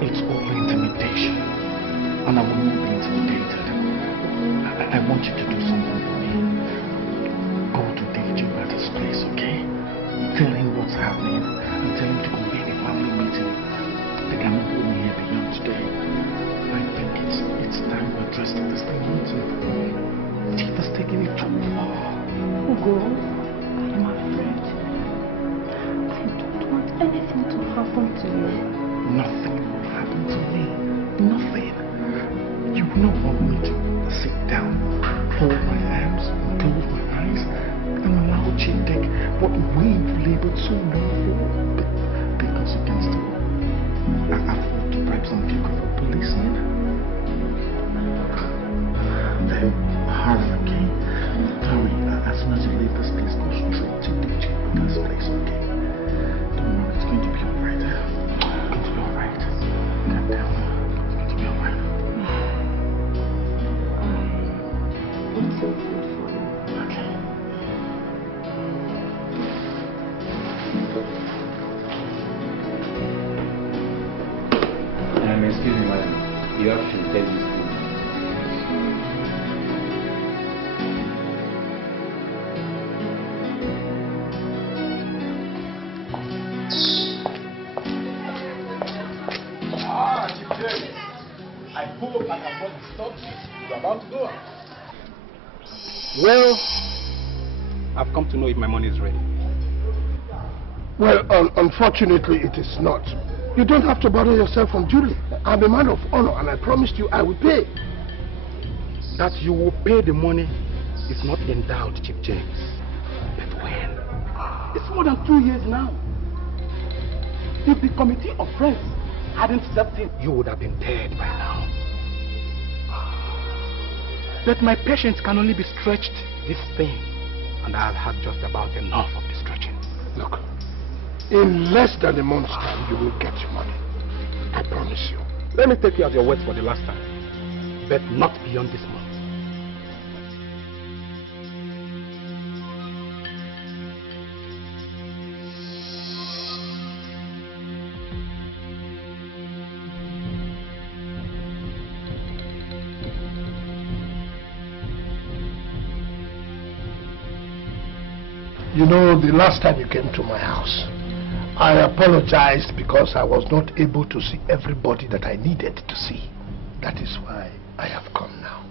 It's all intimidation, and I will not be intimidated. I want you to do something for me. Go to David Jim's place, okay? Tell him what's happening and tell him to convene a family meeting. They cannot hold me here beyond today. I think it's time we address this thing once and for all. Chief is taking it too far. Ugo, I'm afraid. I don't want anything to happen to you. Nothing will happen to me. Nothing. You will not want me to sit down, fold my arms, and close my eyes, and allow Chief take what we've labored so long for. Because against it, I afford to bribe some people for policemen. Then, hurry, okay? Hurry. As soon as you leave this place, go straight to the Chief's place, okay? Don't worry, it's going to be alright. Calm down. It's going to be alright. Put some food for you. Okay. Excuse me, madam. You have to take this food. I hope I have brought the stuff you're about to go out. Well, I've come to know if my money is ready. Well, unfortunately, it is not. You don't have to bother yourself unduly. I'm a man of honor, and I promised you I will pay. That you will pay the money is not in doubt, Chief James. But when? It's more than 2 years now. If the committee of friends hadn't stepped in, you would have been dead by now. But my patience can only be stretched this thing, and I've had just about enough of the stretching. Look, in less than a month's time, you will get your money. I promise you. Let me take you at your word for the last time, but not beyond this month. You know, the last time you came to my house, I apologized because I was not able to see everybody that I needed to see. That is why I have come now.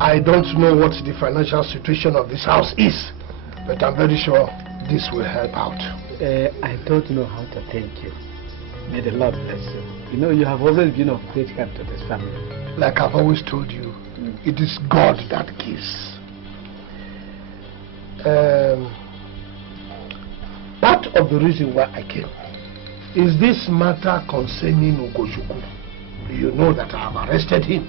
I don't know what the financial situation of this house is, but I'm very sure this will help out. I don't know how to thank you. May the Lord bless you. You know, you have always been of great help to this family. Like I've always told you, it is God that gives. Part of the reason why I came is this matter concerning Ugochukwu. You know that I have arrested him.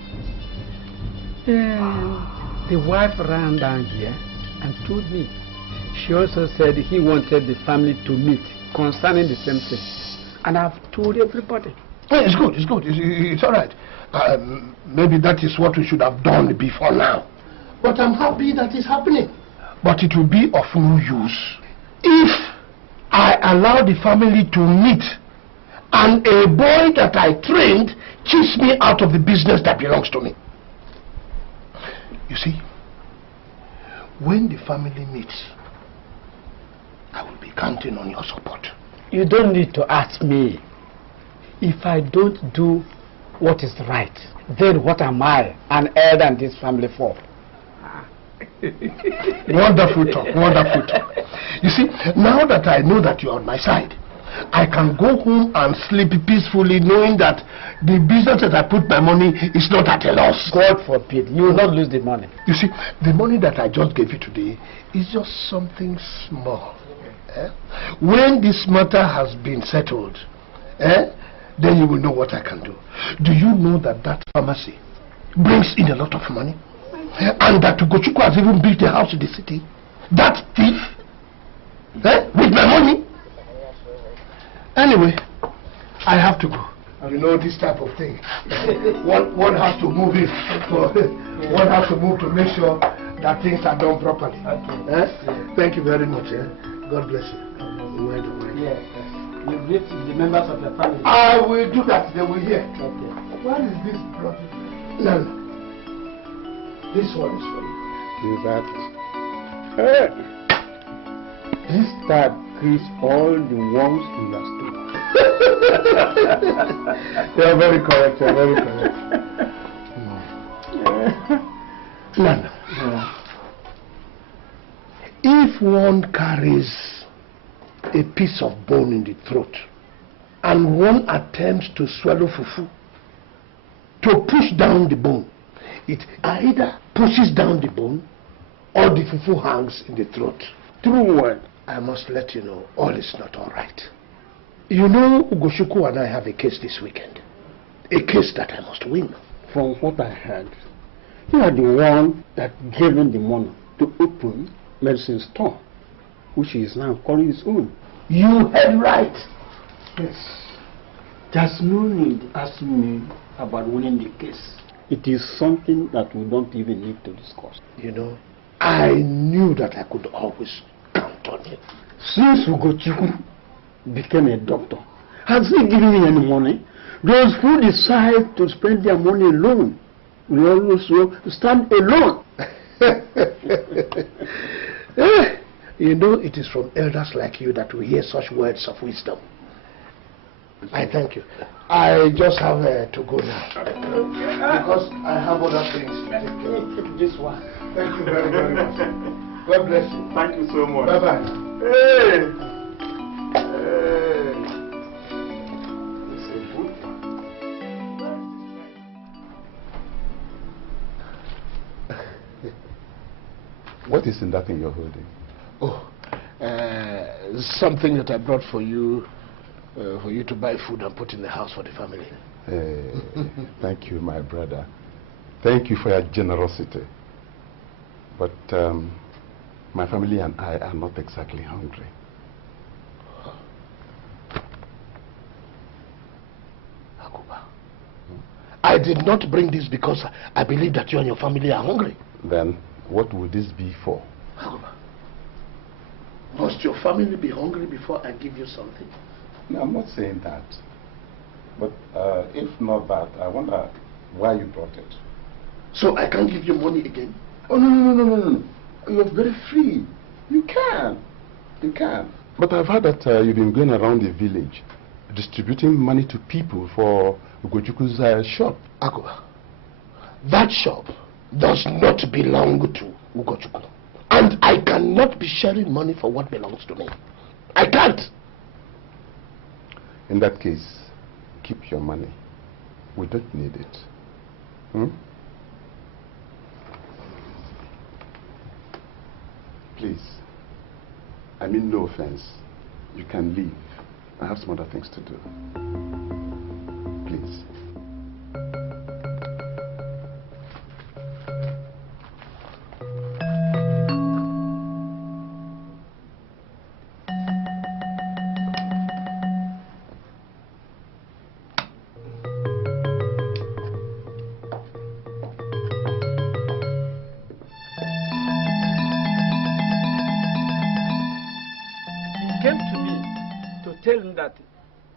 The wife ran down here and told me. She also said he wanted the family to meet concerning the same thing. And I've told everybody. It's good, it's all right. Maybe that is what we should have done before now. But I'm happy that it's happening. But it will be of no use if I allow the family to meet and a boy that I trained cheats me out of the business that belongs to me. You see, when the family meets, I will be counting on your support. You don't need to ask me. If I don't do what is right, then what am I, an heir in this family for? Wonderful talk, wonderful talk. You see, now that I know that you're on my side, I can go home and sleep peacefully knowing that the business that I put my money is not at a loss. God forbid, you will not lose the money. You see, the money that I just gave you today is just something small. When this matter has been settled, then you will know what I can do. Do you know that that pharmacy brings in a lot of money? And that Ugochukwu has even built a house in the city? That thief? With my money? Anyway, I have to go. You know this type of thing. One has to move in. One has to move to make sure that things are done properly. Thank you very much. God bless you. Yes. You greet the members of your family. I will do that. They will hear. Okay. What is this? No. This one is for you. This tag greets all the worms in your stomach. You are very correct. You are very correct. Nana. If one carries a piece of bone in the throat and one attempts to swallow fufu, to push down the bone, it either pushes down the bone or the fufu hangs in the throat. True word. I must let you know, all is not all right. You know, Ugochukwu and I have a case this weekend. A case that I must win. From what I heard, you are the one that gave him the money to open medicine store, which he is now calling his own. You heard right. Yes. There's no need to ask me about winning the case. It is something that we don't even need to discuss. You know, I knew that I could always count on you. Since Ugochukwu became a doctor, has he given you any money? Those who decide to spend their money alone will also stand alone. You know, it is from elders like you that we hear such words of wisdom. I thank you. I just have to go now. Because I have other things to take care of. Keep this one. Thank you very, very much. God bless you. Thank you so much. Bye-bye. Hey! What is in that thing you're holding? Oh, something that I brought for you to buy food and put in the house for the family. Thank you, my brother. Thank you for your generosity. But my family and I are not exactly hungry. I did not bring this because I believe that you and your family are hungry. Then what would this be for? Must your family be hungry before I give you something? No, I'm not saying that. But if not that, I wonder why you brought it. So I can't give you money again? Oh, no. You're very free. You can. You can. But I've heard that you've been going around the village distributing money to people for Ugochukwu's shop. Akuba, that shop does not belong to Ugochukwu. And I cannot be sharing money for what belongs to me. I can't. In that case, keep your money. We don't need it. Please. I mean no offense. You can leave. I have some other things to do. Please.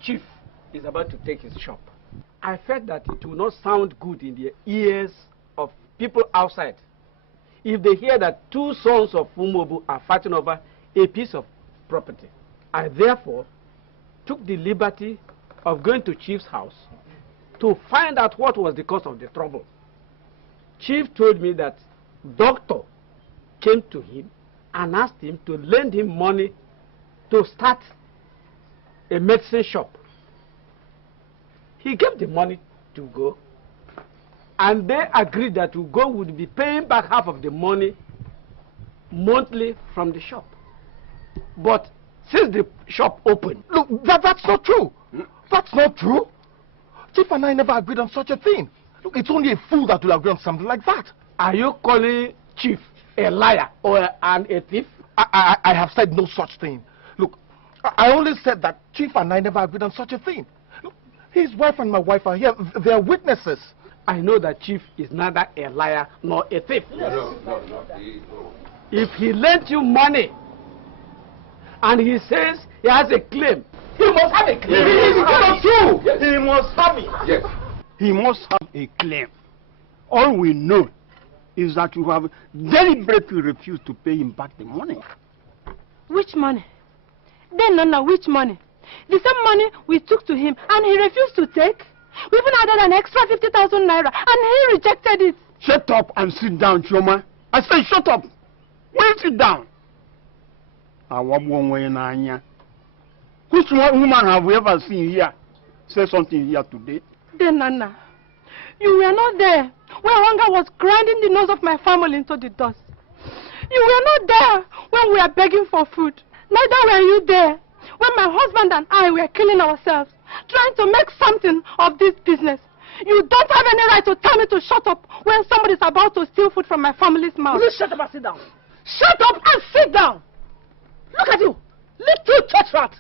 Chief is about to take his shop. I felt that it will not sound good in the ears of people outside if they hear that two sons of Umobu are fighting over a piece of property. I therefore took the liberty of going to Chief's house to find out what was the cause of the trouble. Chief told me that doctor came to him and asked him to lend him money to start a medicine shop. He gave the money to Ugo, and they agreed that Ugo would be paying back half of the money monthly from the shop. But since the shop opened... Look, that's not true. That's not true. Chief and I never agreed on such a thing. Look, it's only a fool that will agree on something like that. Are you calling Chief a liar or a thief? I have said no such thing. Look, I only said that Chief and I never agreed on such a thing. Look, his wife and my wife are here. They are witnesses. I know that Chief is neither a liar nor a thief. No. If he lent you money and he says he has a claim, he must have a claim. It is not true. Yes. He must have it. Yes. He must have a claim. All we know is that you have deliberately refused to pay him back the money. Which money? Then, Nana, which money? The same money we took to him and he refused to take. We even added an extra 50,000 naira and he rejected it. Shut up and sit down, Choma. I say shut up. Why sit down? Which woman have we ever seen here say something here today? Then, Nana, you were not there when hunger was grinding the nose of my family into the dust. You were not there when we were begging for food. Neither were you there when my husband and I were killing ourselves, trying to make something of this business. You don't have any right to tell me to shut up when somebody's about to steal food from my family's mouth. Will you shut up and sit down? Shut up and sit down! Look at you, little church rat!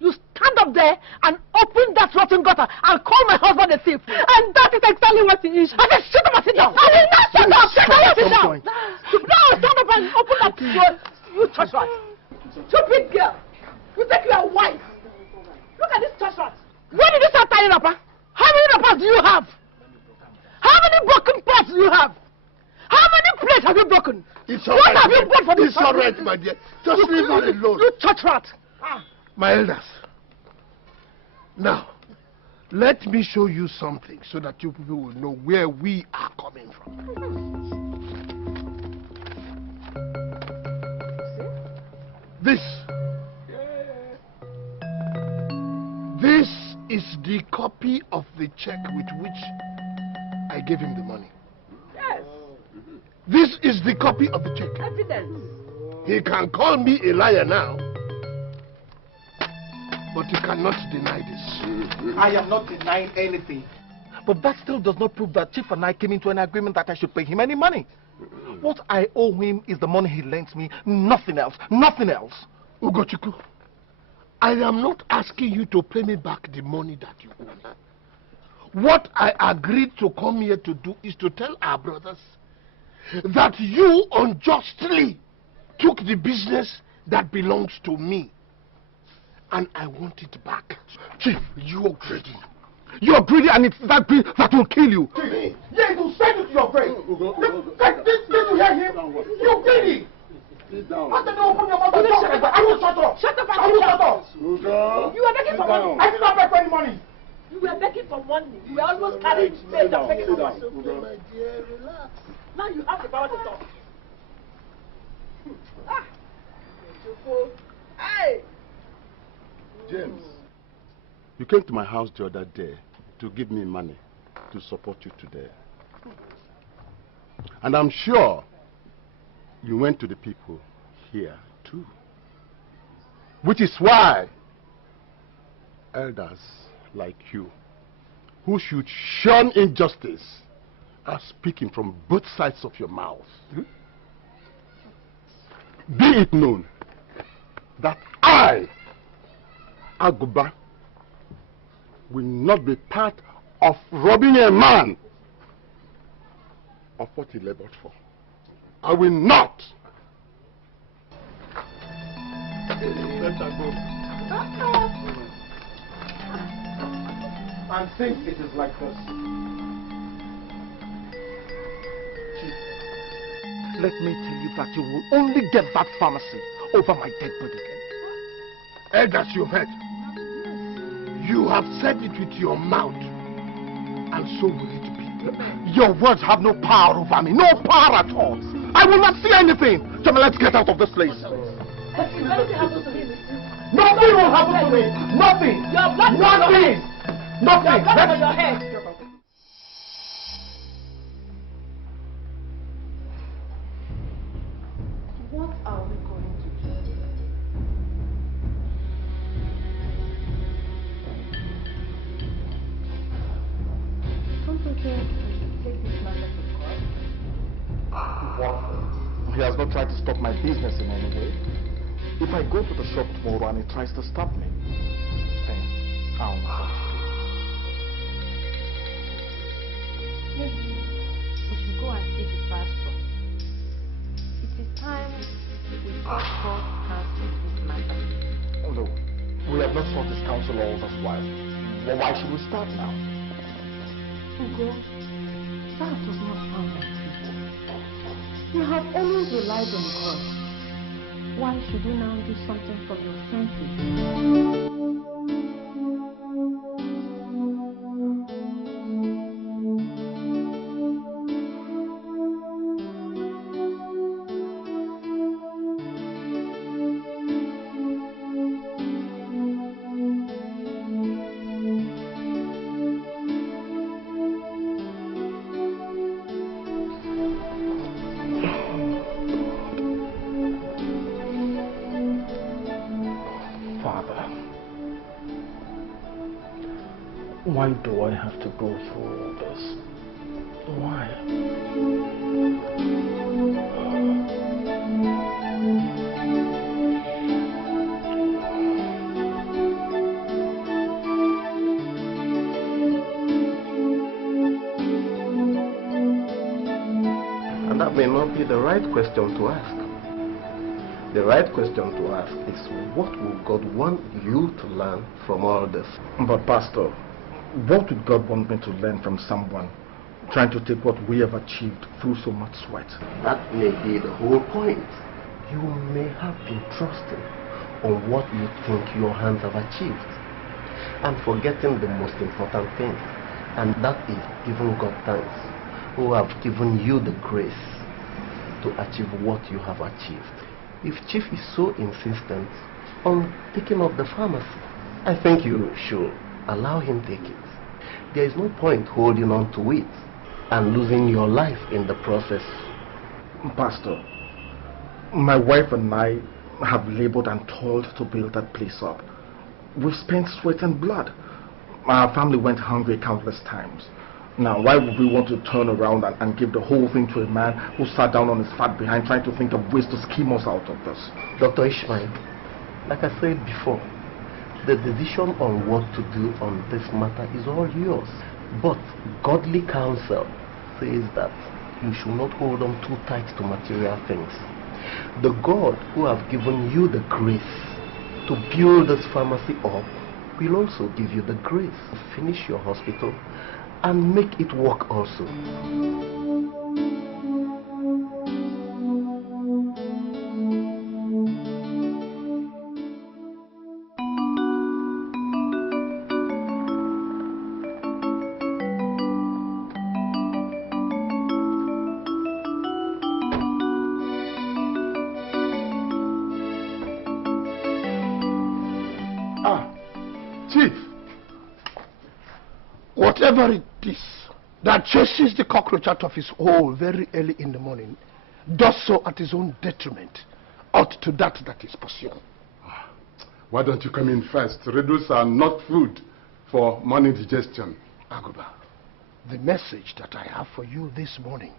You stand up there and open that rotten gutter and call my husband a thief. And that is exactly what he is. I said shut up and sit down! I did not shut up! Shut up and sit down! Now stand up and open that door, you church rat! Stupid girl! You think you are wise? Look at this church rat! When did you start tying up, huh? How many rappers do you have? How many broken pots do you have? How many plates have you broken? It's all what right, have you bought for this? It's all right, my dear. Just leave her alone. You church rat! My elders, now, let me show you something so that you people will know where we are coming from. This is the copy of the check with which I gave him the money. Yes. This is the copy of the check. Evidence. He can call me a liar now, but you cannot deny this. I am not denying anything. But that still does not prove that Chief and I came into an agreement that I should pay him any money. What I owe him is the money he lent me, nothing else, nothing else. Ugochukwu, I am not asking you to pay me back the money that you owe me. What I agreed to come here to do is to tell our brothers that you unjustly took the business that belongs to me. And I want it back. Chief, you are greedy. You are greedy, and it's that greed that will kill you. Chief. Yeah, it will send you to your grave. Did you hear him? You're greedy. Sit down. After you open your mouth and talk like that, I will shut up. Shut up, I will shut up. You were begging for money. I did not beg for any money. You were begging for money. You were almost carrying spades and begging for money. My dear, relax. Now you have the power to talk. Hey! James, you came to my house the other day to give me money to support you today. And I'm sure you went to the people here too. Which is why elders like you, who should shun injustice, are speaking from both sides of your mouth. Be it known that I, Aguba, will not be part of robbing a man of what he labored for. I will not. Let her go. And since it is like this, Chief, let me tell you that you will only get that pharmacy over my dead body again. Elders, you've heard. You have said it with your mouth, and so will it be. Your words have no power over me, no power at all. I will not see anything. Jimmy, let's get out of this place. Nothing happens to him. Nothing will happen to me. Nothing. Your blood Nothing. Nothing. Your blood on your head. What are we going to do? Don't you think we should take this matter to court? What? He has not tried to stop my business in any way. If I go to the shop tomorrow and he tries to stop me, then I'll know what to do. Maybe we should go and see the pastor. It is time we sought God's counsel in this matter. Although we have not sought his counsel all this while, well, why should we start now? Ugo, that does not sound like you. You have always relied on God. Why should you now do something from your senses? Why do I have to go through all this? Why? And that may not be the right question to ask. The right question to ask is, what will God want you to learn from all this? But Pastor, what would God want me to learn from someone trying to take what we have achieved through so much sweat? That may be the whole point. You may have been trusting on what you think your hands have achieved and forgetting the most important thing, and that is giving God thanks, who have given you the grace to achieve what you have achieved. If Chief is so insistent on taking up the pharmacy, I think you should allow him take it. There is no point holding on to it and losing your life in the process. Pastor, my wife and I have labored and toiled to build that place up. We've spent sweat and blood. Our family went hungry countless times. Now, why would we want to turn around and give the whole thing to a man who sat down on his fat behind trying to think of ways to scheme us out of this? Dr. Ishmael, like I said before, the decision on what to do on this matter is all yours. But godly counsel says that you should not hold on too tight to material things. The God who have given you the grace to build this pharmacy up will also give you the grace to finish your hospital and make it work also. Chief, whatever it is that chases the cockroach out of his hole very early in the morning does so at his own detriment, out to that is pursued. Why don't you come in first? Riddles are not food for morning digestion. Aguba, the message that I have for you this morning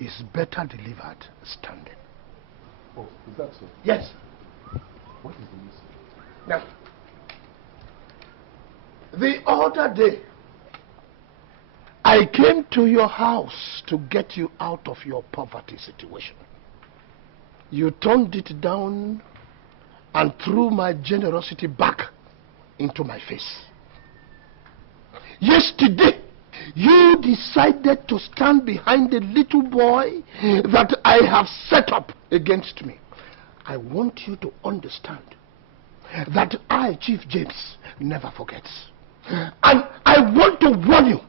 is better delivered standing. Oh, is that so? Yes. What is the message? Now, the other day, I came to your house to get you out of your poverty situation. You turned it down and threw my generosity back into my face. Yesterday, you decided to stand behind the little boy that I have set up against me. I want you to understand that I, Chief James, never forgets. And I want to warn you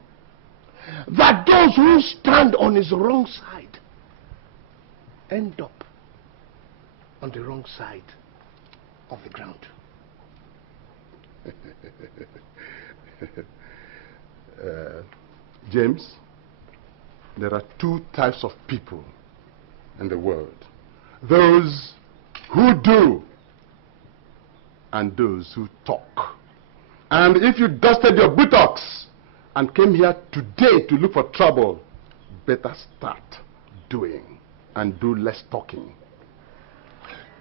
that those who stand on his wrong side end up on the wrong side of the ground. James, there are two types of people in the world. Those who do and those who talk. And if you dusted your buttocks and came here today to look for trouble, better start doing and do less talking.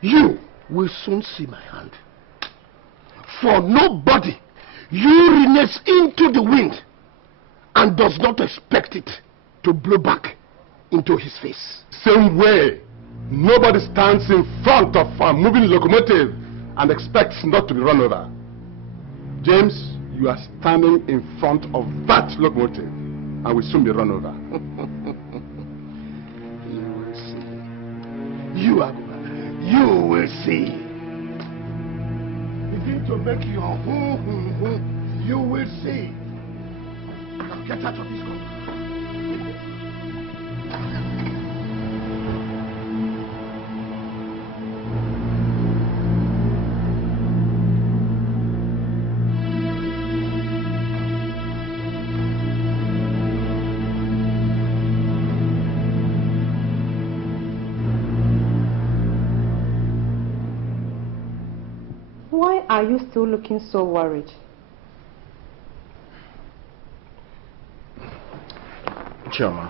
You will soon see my hand. For nobody urinates into the wind and does not expect it to blow back into his face. Same way, nobody stands in front of a moving locomotive and expects not to be run over. James, you are standing in front of that locomotive and will soon be run over. You will see. You will see. Begin to make your you will see. Now get out of this car. Why are you still looking so worried? Chairman,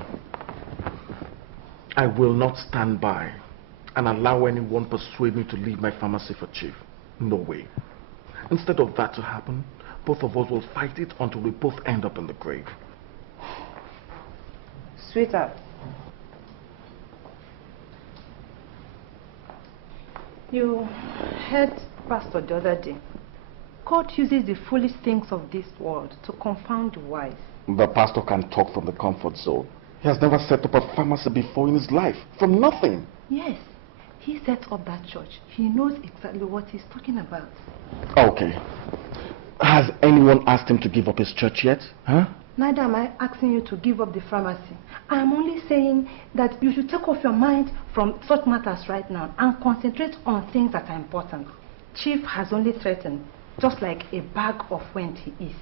I will not stand by and allow anyone persuade me to leave my pharmacy for Chief. No way. Instead of that to happen, both of us will fight it until we both end up in the grave. Sweetheart, you heard Pastor the other day. God uses the foolish things of this world to confound the wise. The pastor can talk from the comfort zone. He has never set up a pharmacy before in his life. From nothing. Yes, he set up that church. He knows exactly what he's talking about. Okay. Has anyone asked him to give up his church yet? Huh? Neither am I asking you to give up the pharmacy. I am only saying that you should take off your mind from such matters right now and concentrate on things that are important. Chief has only threatened, just like a bag of wind he is.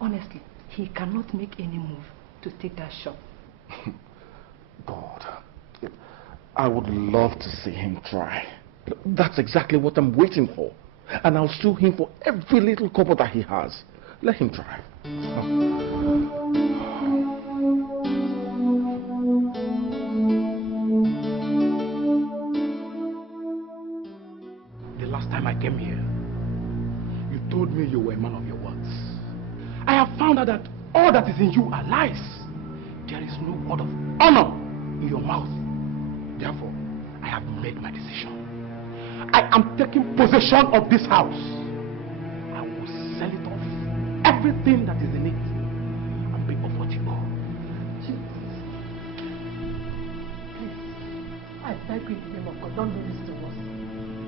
Honestly, he cannot make any move to take that shot. God, I would love to see him try. That's exactly what I'm waiting for. And I'll sue him for every little couple that he has. Let him try. time I came here, you told me you were a man of your words. I have found out that all that is in you are lies. There is no word of honor in your mouth. Therefore, I have made my decision. I am taking possession of this house. I will sell it off, everything that is in it, and pay off what you owe. I beg you in the name of God, don't do this to us.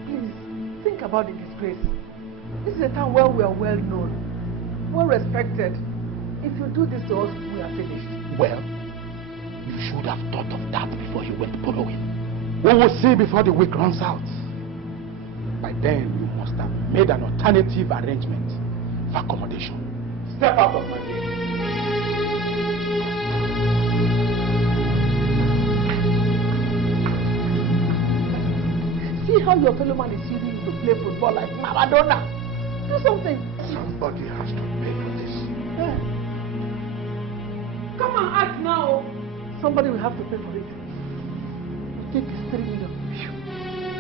Please, think about the disgrace. This is a town where we are well known, well respected. If you do this to us, we are finished. Well, you should have thought of that before you went borrowing. We will see before the week runs out. By then, you must have made an alternative arrangement for accommodation. Step out of my way. See how your fellow man is using you to play football like Maradona. Do something. Somebody has to pay for this. Yeah. Come on, act now. Somebody will have to pay for it. You think it's 3 million.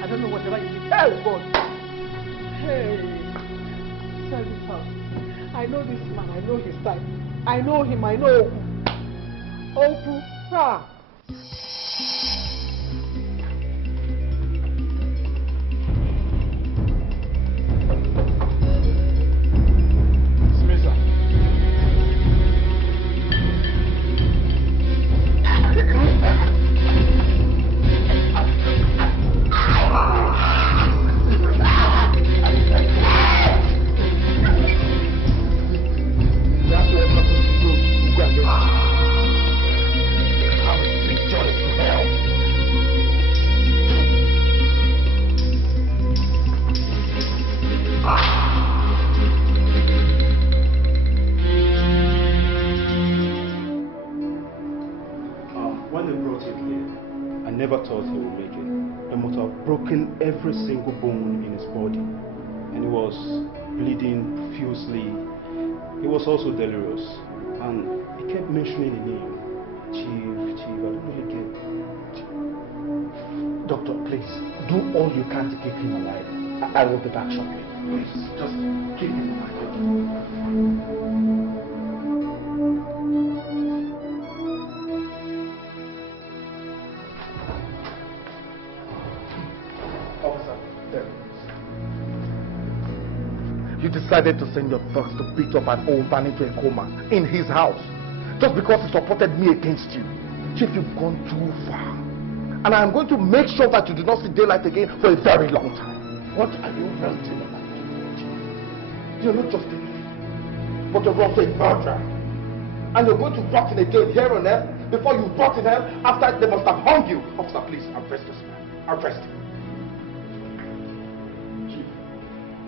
I don't know whatever you did. Hell, God. Hey, sell this house. I know this man. I know his type. I know him. I know Owoh. Owoh. Ah. Every single bone in his body, and he was bleeding profusely. He was also delirious, and he kept mentioning the name Chief. I don't really get. Doctor, please do all you can to keep him alive. I will be back shortly. Please, just keep him alive. You decided to send your thugs to beat up an old man into a coma in his house just because he supported me against you. Chief, you've gone too far. And I am going to make sure that you do not see daylight again for a very long time. What are you ranting about? You're not just a thief, but you're also a murderer. And you're going to rot in a jail here on earth before you rot in hell after they must have hung you. Officer, please, arrest this man. Arrest him. Chief,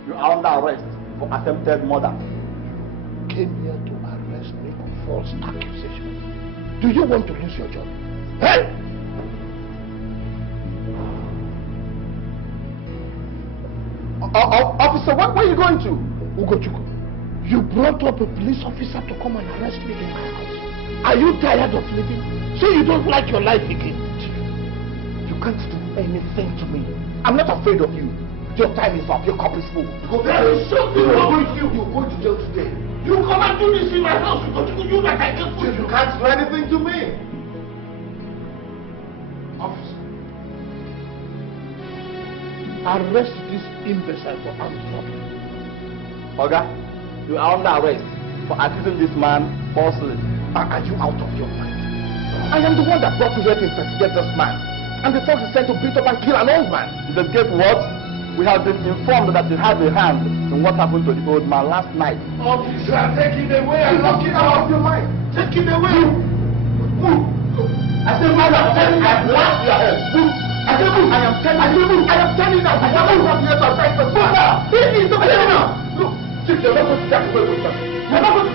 you are under arrest for attempted murder. Came here to arrest me on false accusation. Do you want to lose your job? Hey! Officer, where are you going to? Ugochukwu, you brought up a police officer to come and arrest me in my house. Are you tired of living? So you don't like your life again? You can't do anything to me. I'm not afraid of you. Your time is up. Your cup is full. There is something wrong with you. You're going to jail today. You come and do this in my house because you like I can put you. You can't do anything to me. Officer, arrest this imbecile for armed robbery. Oga, you are under arrest for accusing this man falsely. Are you out of your mind? I am the one that brought you here to investigate this man. And the thugs is sent to beat up and kill an old man. Investigate what? We have been informed that you have a hand in what happened to the old man last night. Officer, take him away and lock him out of your mind. Take him away. Move. I said, move. I blast your head. Move. I said, move. I am telling you. I am not here to fight the move now. This is the now. Look, Chief, you're not going to get away with that. You're not going to.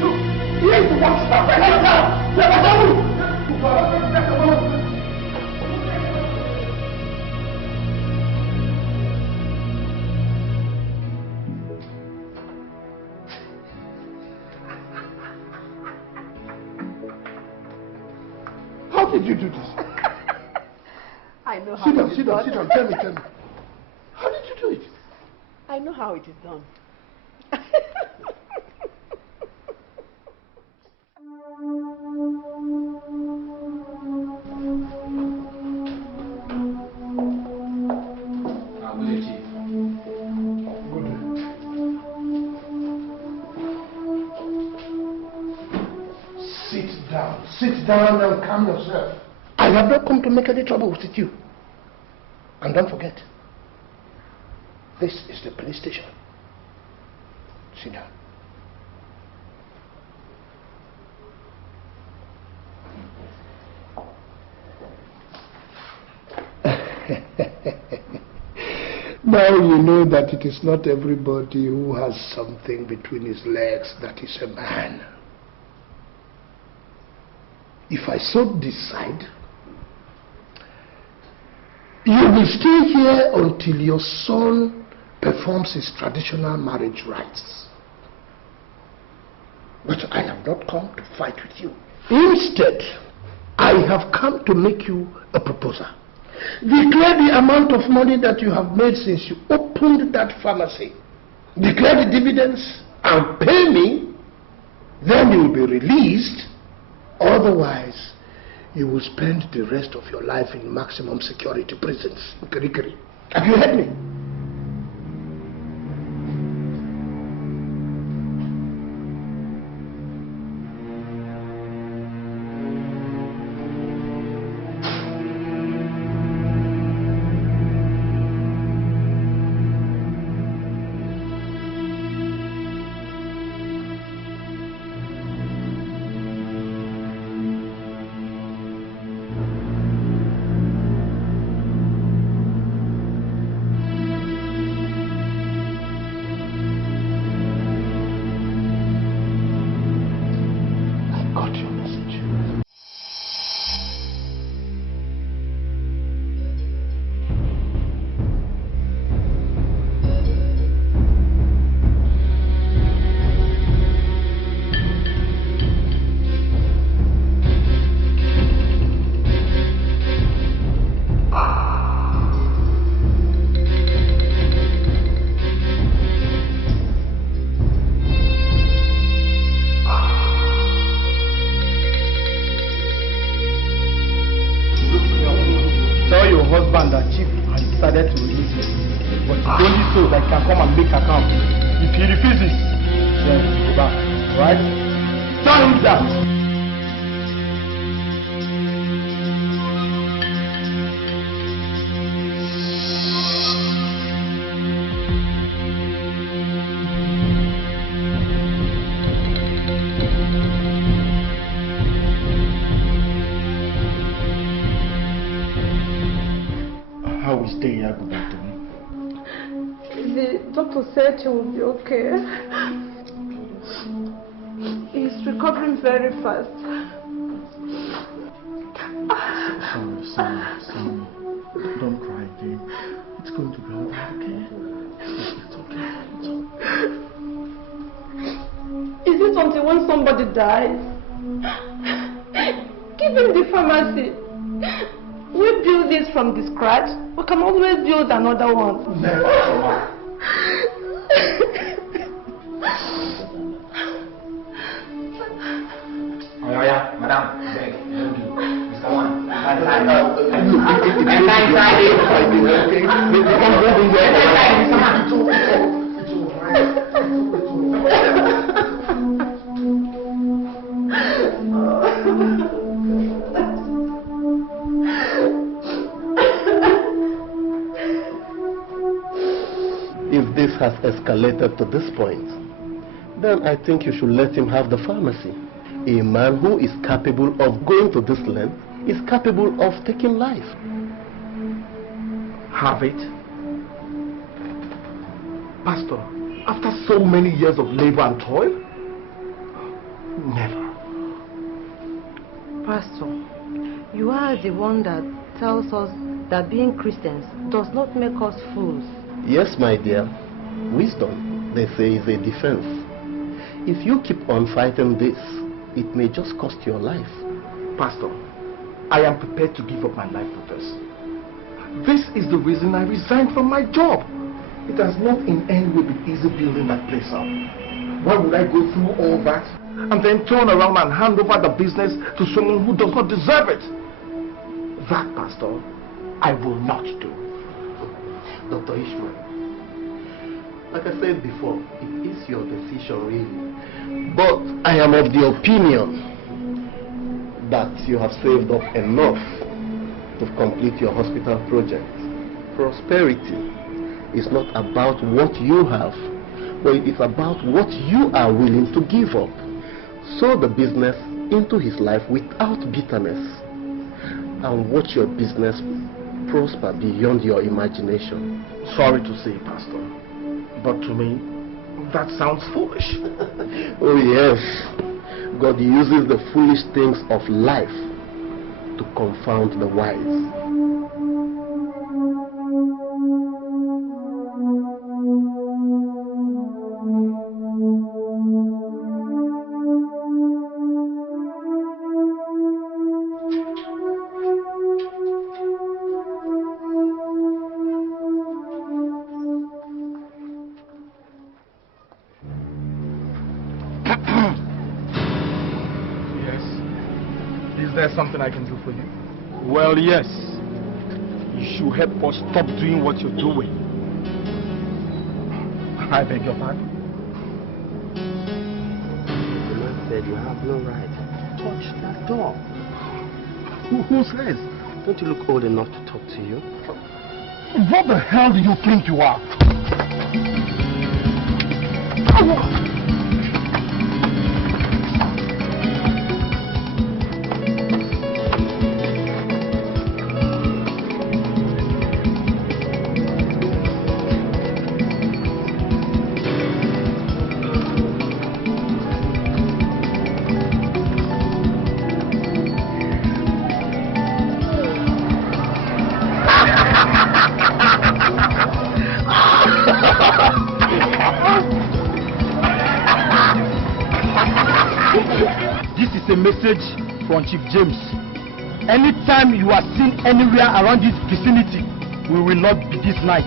Look, here is the one stop right now. You're not going to move. You're not going to get away. How did you do this? I know how Sit to down. Tell me. How did you do it? I know how it is done. Sit down and calm yourself. I have not come to make any trouble with you. And don't forget, this is the police station. Sit down. Now you know that it is not everybody who has something between his legs that is a man. If I so decide, you will stay here until your son performs his traditional marriage rites. But I have not come to fight with you. Instead, I have come to make you a proposal. Declare the amount of money that you have made since you opened that pharmacy. Declare the dividends and pay me. Then you will be released. Otherwise, you will spend the rest of your life in maximum security prisons in Kirikiri. Have you heard me? He will be okay. He's recovering very fast. Sorry. Don't cry again. It's going to be all right, okay? It's okay. Is it until when somebody dies? Give him the pharmacy. We build this from the scratch. We can always build another one. Never. Madam, beg, thank you. Mr. One, If this has escalated to this point, then I think you should let him have the pharmacy. A man who is capable of going to this length is capable of taking life. Have it? Pastor, after so many years of labor and toil? Never. Pastor, you are the one that tells us that being Christians does not make us fools. Yes, my dear. Wisdom, they say, is a defense. If you keep on fighting this, it may just cost your life. Pastor, I am prepared to give up my life for this. This is the reason I resigned from my job. It has not in any way been easy building that place up. Why would I go through all that and then turn around and hand over the business to someone who does not deserve it? That, Pastor, I will not do. Dr. Ishmael, like I said before, it is your decision really. But I am of the opinion that you have saved up enough to complete your hospital project. Prosperity is not about what you have, but it is about what you are willing to give up. Sow the business into his life without bitterness, and watch your business prosper beyond your imagination. Sorry to say, Pastor, but to me, that sounds foolish. Oh yes, God uses the foolish things of life to confound the wise. Something I can do for you? Well, yes. You should help us stop doing what you're doing. I beg your pardon? The man said you have no right to touch that door. Who says? Don't you look old enough to talk to you? What the hell do you think you are? From Chief James. Anytime you are seen anywhere around this vicinity, we will not be this night.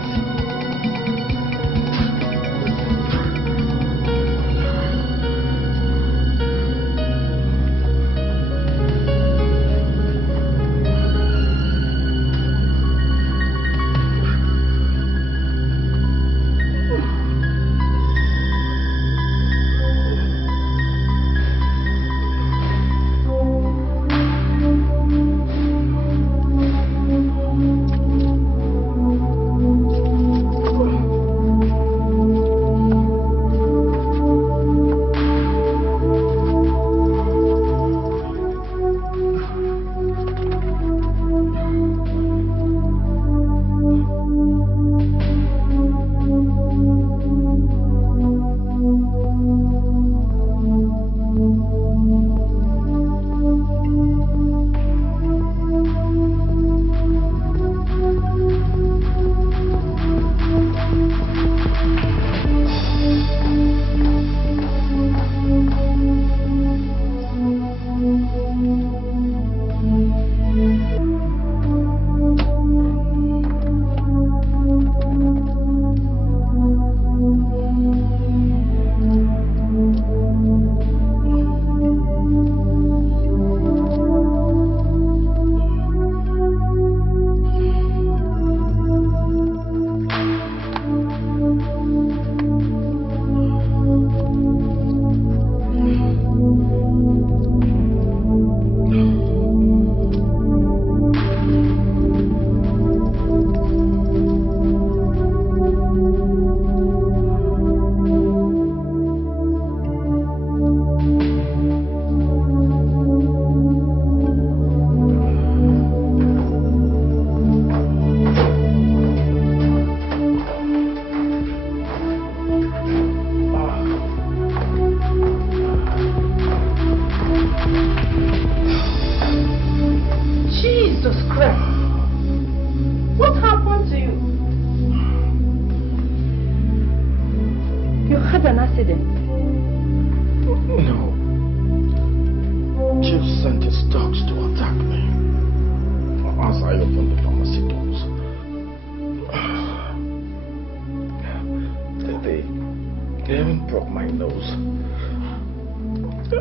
They even broke my nose.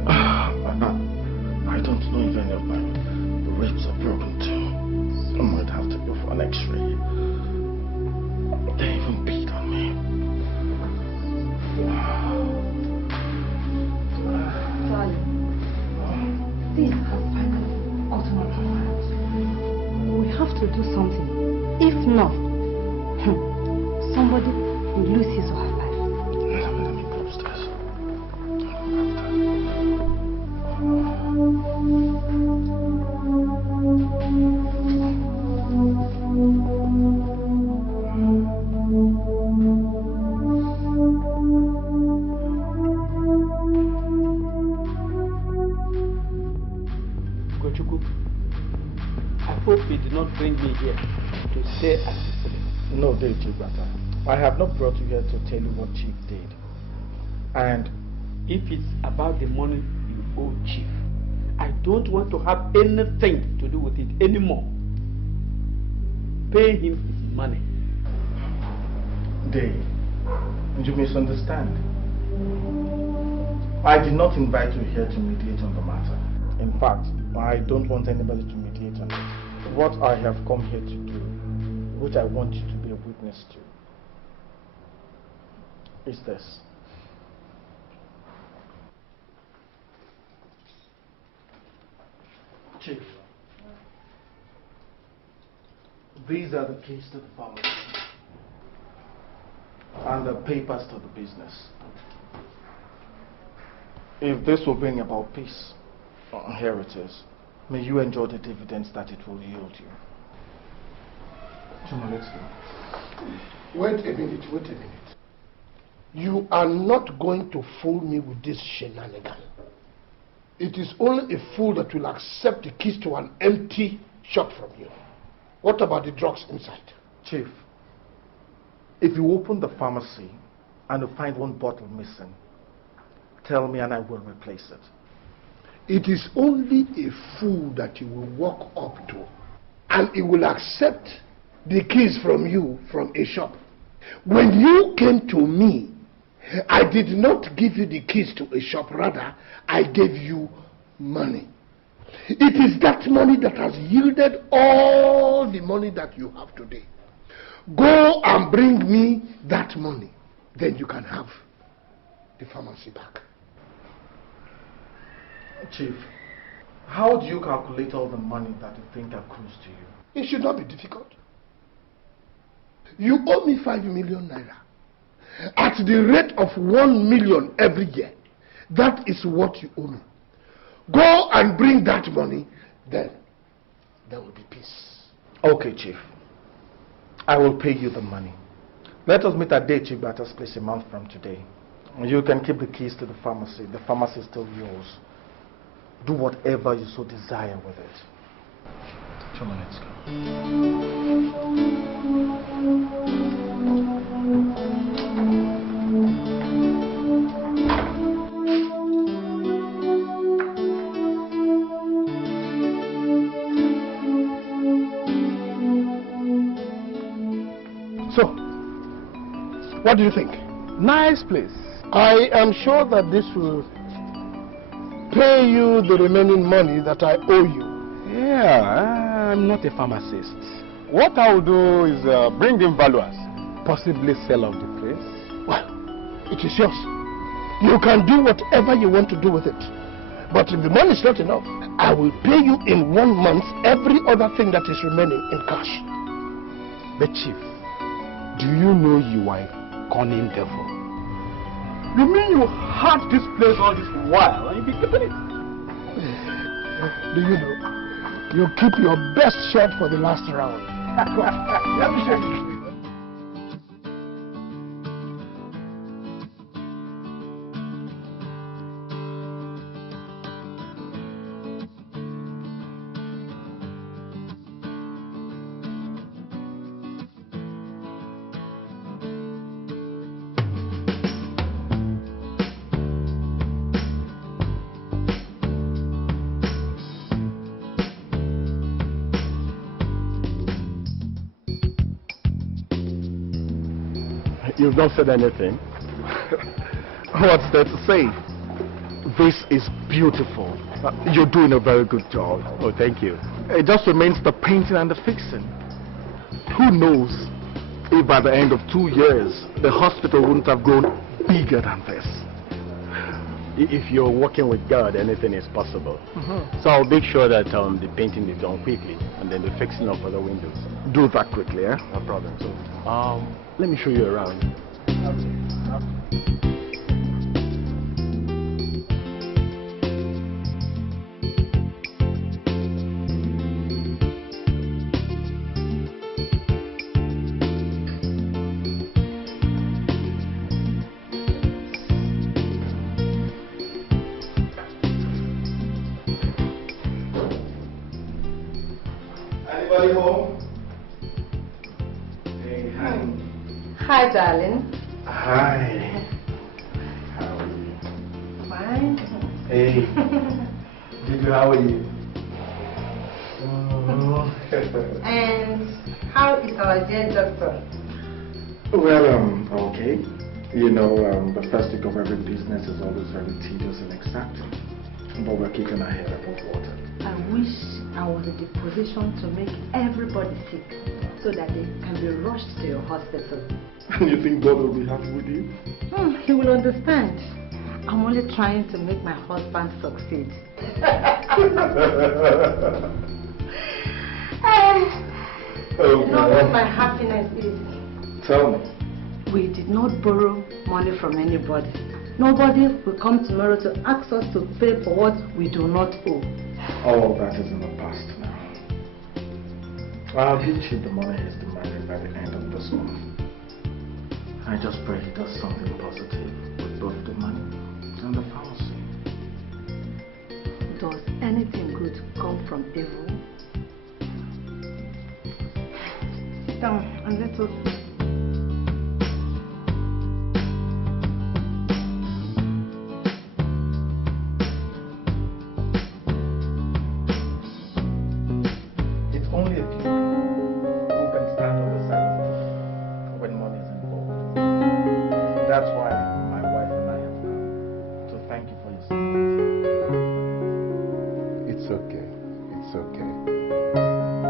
I don't know if any of my ribs are broken too. I might have to go for an x-ray. They even beat on me. Darling, this has finally gotten out of hand. We have to do something. If not, somebody will lose his or her life. Let me go upstairs. I hope you did not bring me here to stay at this place. No, they did, brother. I have not brought you here to tell you what Chief did. And if it's about the money you owe Chief, I don't want to have anything to do with it anymore. Pay him his money. Dave, you misunderstand. I did not invite you here to mediate on the matter. In fact, I don't want anybody to mediate on it. What I have come here to do, which I want you to be a witness to, is this. Chief, these are the keys to the pharmacy and the papers to the business. If this will bring about peace, here it is. May you enjoy the dividends that it will yield you. Chuma, let's go. Wait a minute. You are not going to fool me with this shenanigan. It is only a fool that will accept the keys to an empty shop from you. What about the drugs inside? Chief, if you open the pharmacy and you find one bottle missing, tell me and I will replace it. It is only a fool that you will walk up to and he will accept the keys from you from a shop. When you came to me, I did not give you the keys to a shop, rather I gave you money. It is that money that has yielded all the money that you have today. Go and bring me that money, then you can have the pharmacy back. Chief, how do you calculate all the money that you think accrues to you? It should not be difficult. You owe me 5 million naira. At the rate of 1 million every year, that is what you owe me. Go and bring that money, then there will be peace. Okay, Chief. I will pay you the money. Let us meet at day Chief Batter's place a month from today. You can keep the keys to the pharmacy. The pharmacy is still yours. Do whatever you so desire with it. Come on, let's go. So, what do you think? Nice place. I am sure that this will pay you the remaining money that I owe you. Yeah, I'm not a pharmacist. What I will do is bring in valuers, possibly sell off the place. Well, it is yours. You can do whatever you want to do with it. But if the money is not enough, I will pay you in 1 month every other thing that is remaining in cash. But Chief, do you know you are a cunning devil? You mean you had this place all this while and you've been keeping it? Do you know? You keep your best shot for the last round. Go on. Let me show you. You've not said anything. What's there to say? This is beautiful. You're doing a very good job. Oh, thank you. It just remains the painting and the fixing. Who knows if by the end of 2 years, the hospital wouldn't have grown bigger than this. If you're working with God, anything is possible. So I'll make sure that the painting is done quickly, and then the fixing of other windows. Do that quickly, eh? No problem. So, let me show you around. Anybody home? Hey, honey. Hi, darling. Hi. How are you? Fine. Hey. Did you, how are you? And how is our dear doctor? Well, okay. You know, the first week of every business is always very tedious and exacting. But we're keeping our head above water. I wish I was in the position to make everybody sick so that they can be rushed to your hospital. And you think God will be happy with you? He will understand. I'm only trying to make my husband succeed. You know what my happiness is? Tell me. We did not borrow money from anybody. Nobody will come tomorrow to ask us to pay for what we do not owe. All that is in the past now. I'll give Chief the money he's demanding by the end of this month. I just pray he does something positive with both the money and the pharmacy. Does anything good come from evil? Sit down and let us. That's why my wife and I have come to thank you for your support. It's okay. It's okay.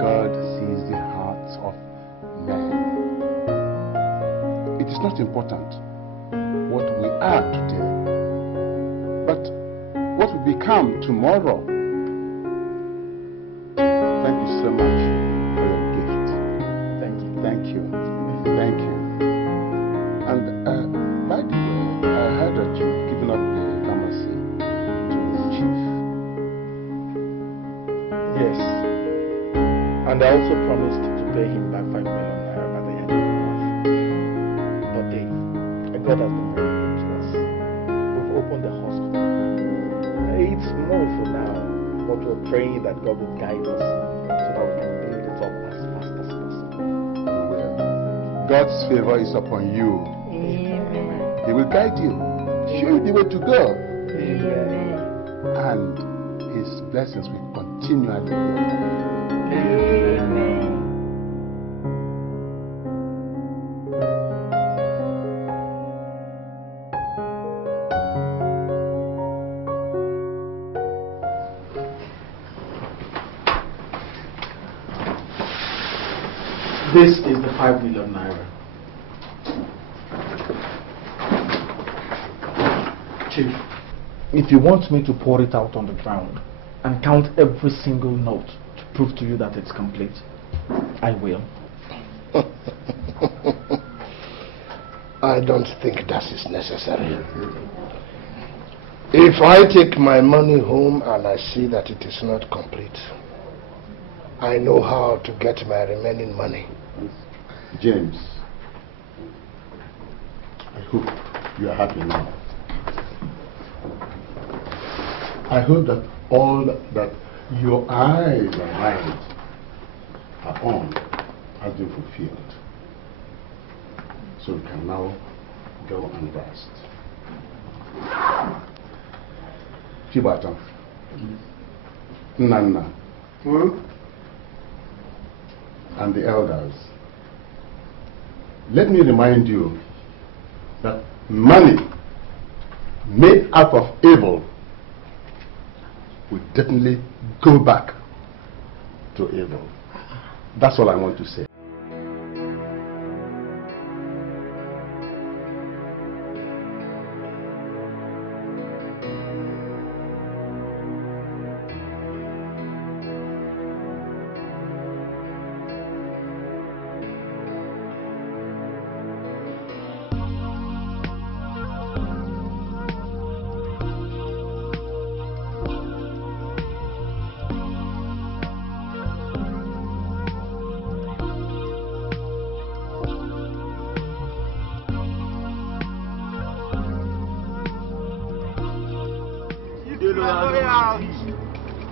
God sees the hearts of men. It is not important what we are today, but what we become tomorrow. Thank you so much for your gift. Thank you. Thank you. Thank you. And by the way, I heard that you've given up the pharmacy to the chief. Yes. And I also promised to pay him back 5 million naira by the end of the month. But Dave, God has been very good to us. We've opened the hospital. It's small for now, but we're praying that God will guide us so that we can build it up as fast as possible. God's favor is upon you. Amen. He will guide you, show you the way to go. Amen. And His blessings will continually be upon you. Amen. This is the 5 million naira. Chief, if you want me to pour it out on the ground and count every single note to prove to you that it's complete, I will. I don't think that is necessary. If I take my money home and I see that it is not complete, I know how to get my remaining money. James, I hope you are happy now. I hope that all that your eyes and mind are on has been fulfilled. So you can now go and rest. Chibata, Nana, and the elders, let me remind you that money made out of evil will definitely go back to evil. That's all I want to say.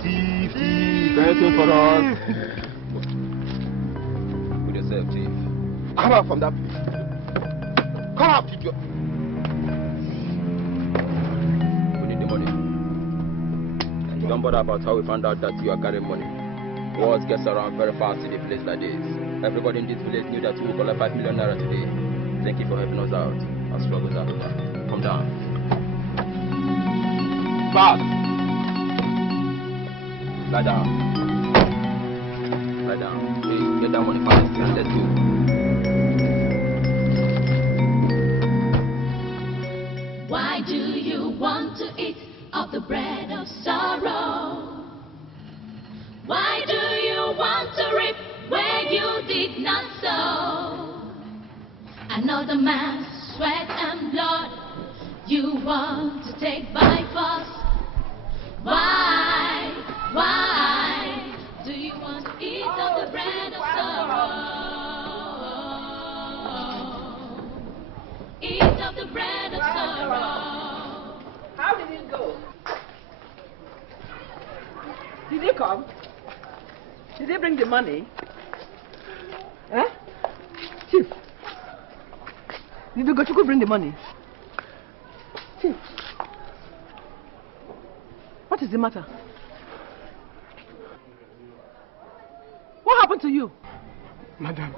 Thief, anything for us. Put yourself, Chief. Come out from that place. Come out, idiot. We need the money. And don't bother about how we found out that you are carrying money. Words gets around very fast in a place like this. Everybody in this village knew that you would collect 5 million naira today. Thank you for helping us out. Our struggles are over. Come down. Fast! Lie down. Lie down. Hey, get that money fast and let's go. Why do you want to eat of the bread of sorrow? Why do you want to reap where you did not sow? Another man's sweat and blood you want to take by force. Why do you want to eat of the bread of sorrow? Eat of the bread of sorrow. How did it go? Did he come? Did he bring the money? Eh? Chief. Did the Gochuku bring the money? Chief. What is the matter? What happened to you? Madam,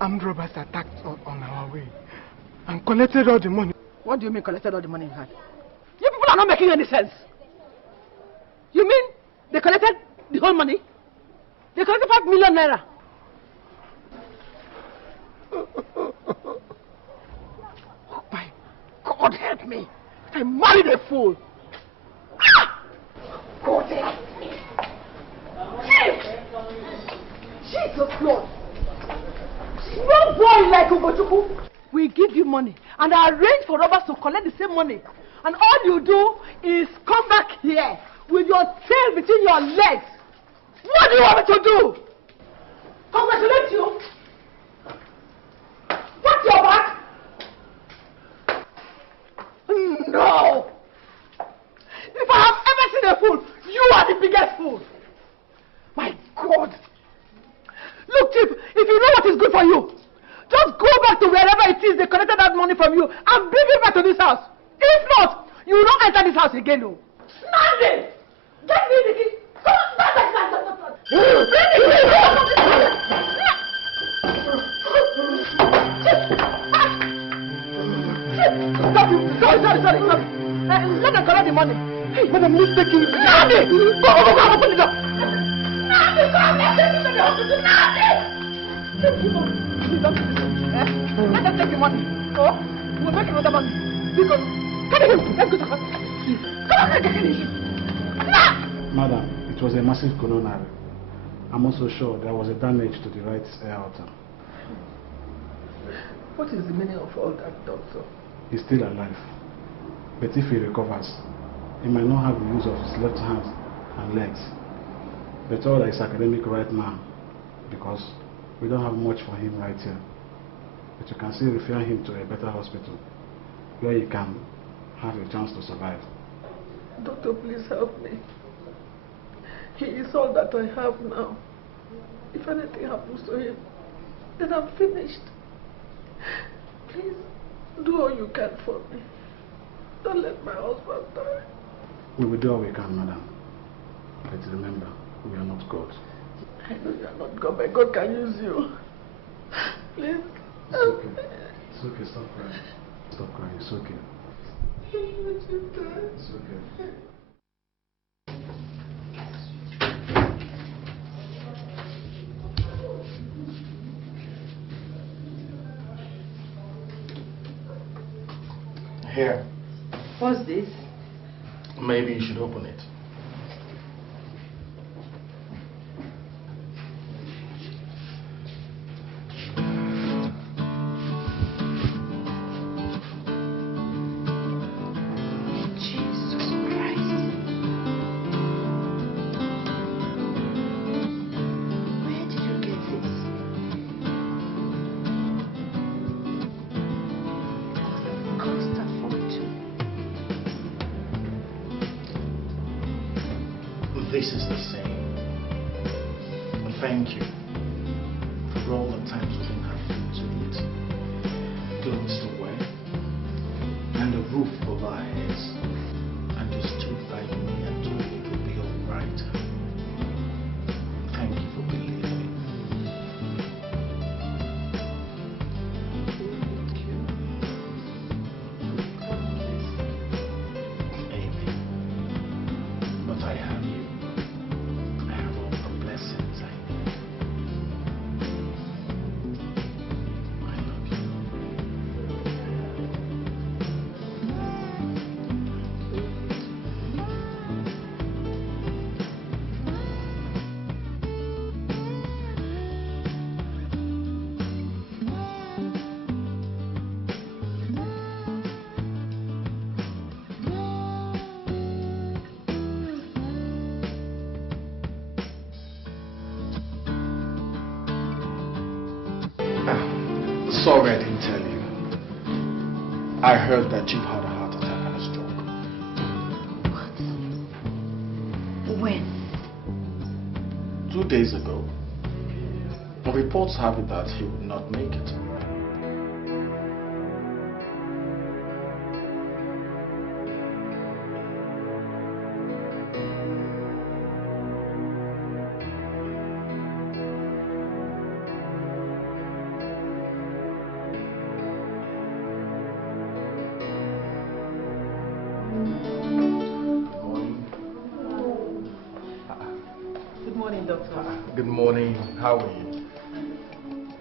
armed robbers attacked on our way and collected all the money. What do you mean collected all the money you had? You people are not making any sense. You mean they collected the whole money? They collected 5 million naira. Oh my God, help me. I married a fool. God help me. Jesus Lord. No boy like Ugochukwu. We give you money and arrange for robbers to collect the same money. And all you do is come back here with your tail between your legs. What do you want me to do? Congratulate you. What's your back? No. If I have ever seen a fool, you are the biggest fool. My God. Look, Chief, if you know what is good for you, just go back to wherever it is they collected that money from you and bring it back to this house. If not, you will not enter this house again. No. Nothing! Get me the key! Come on, stop. Bring the key! Sorry. Let them collect the money. Hey, madam, please take it. Nadi! Go, open the door. Nadi, come, let's take it to the hospital. Nadi! Please don't do this. Let them take the money. Oh, we'll make another money. Because, carry him. Let's go to hospital. Please. Come on, carry him. Madam, it was a massive coronary. I'm also sure there was a damage to the right aorta. What is the meaning of all that, doctor? He's still alive. But if he recovers, he might not have the use of his left hand and legs. But all is academic right now because we don't have much for him right here. But you can still refer him to a better hospital where he can have a chance to survive. Doctor, please help me. He is all that I have now. If anything happens to him, then I'm finished. Please, do all you can for me. Don't let my husband die. We will do all we can, madam. But remember, we are not God. I know you are not God, but God can use you. Please. It's okay. It's okay. Stop crying. Stop crying. It's okay. It's okay. Here. What's this? Maybe you should open it. This is the same. Thank you for all the times we didn't have food to eat, clothes to wear, and a roof over our heads. And you stood by me and told me it would be all right. Thank you for believing. Amen. But I have you. I have all the blessings I need. I love you. Sorry I didn't tell you. I heard that you've had a heart attack and a stroke. What? When? 2 days ago. Reports have it that he would not make it. Good morning, doctor. Good morning. How are you?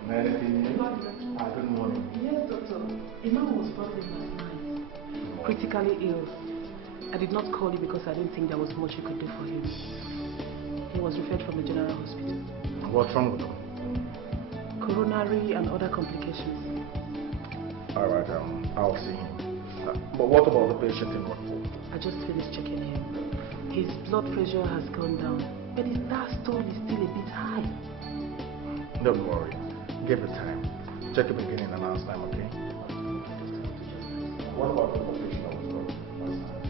Anything new? Good morning. Yes, doctor. Imam was brought in last night. Critically ill. I did not call you because I didn't think there was much you could do for him. He was referred from the general hospital. What's wrong with him? Coronary and other complications. Alright, I'll see him. But what about the patient in Rockford? I just finished checking him. His blood pressure has gone down, but his diastole is still a bit high. Don't worry. Give it time. Check it beginning and last time, okay? What about the patient that was brought last time?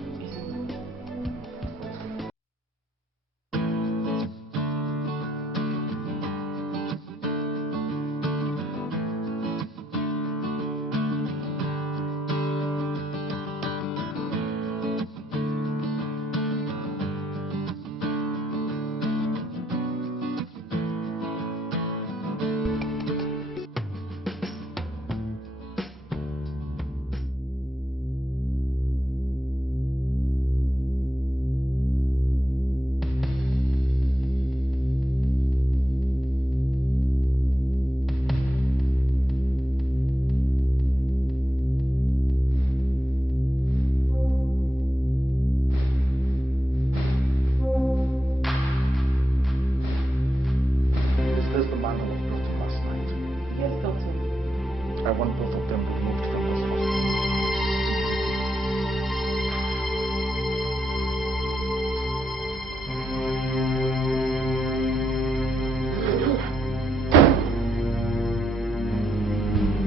I want both of them removed from this hospital.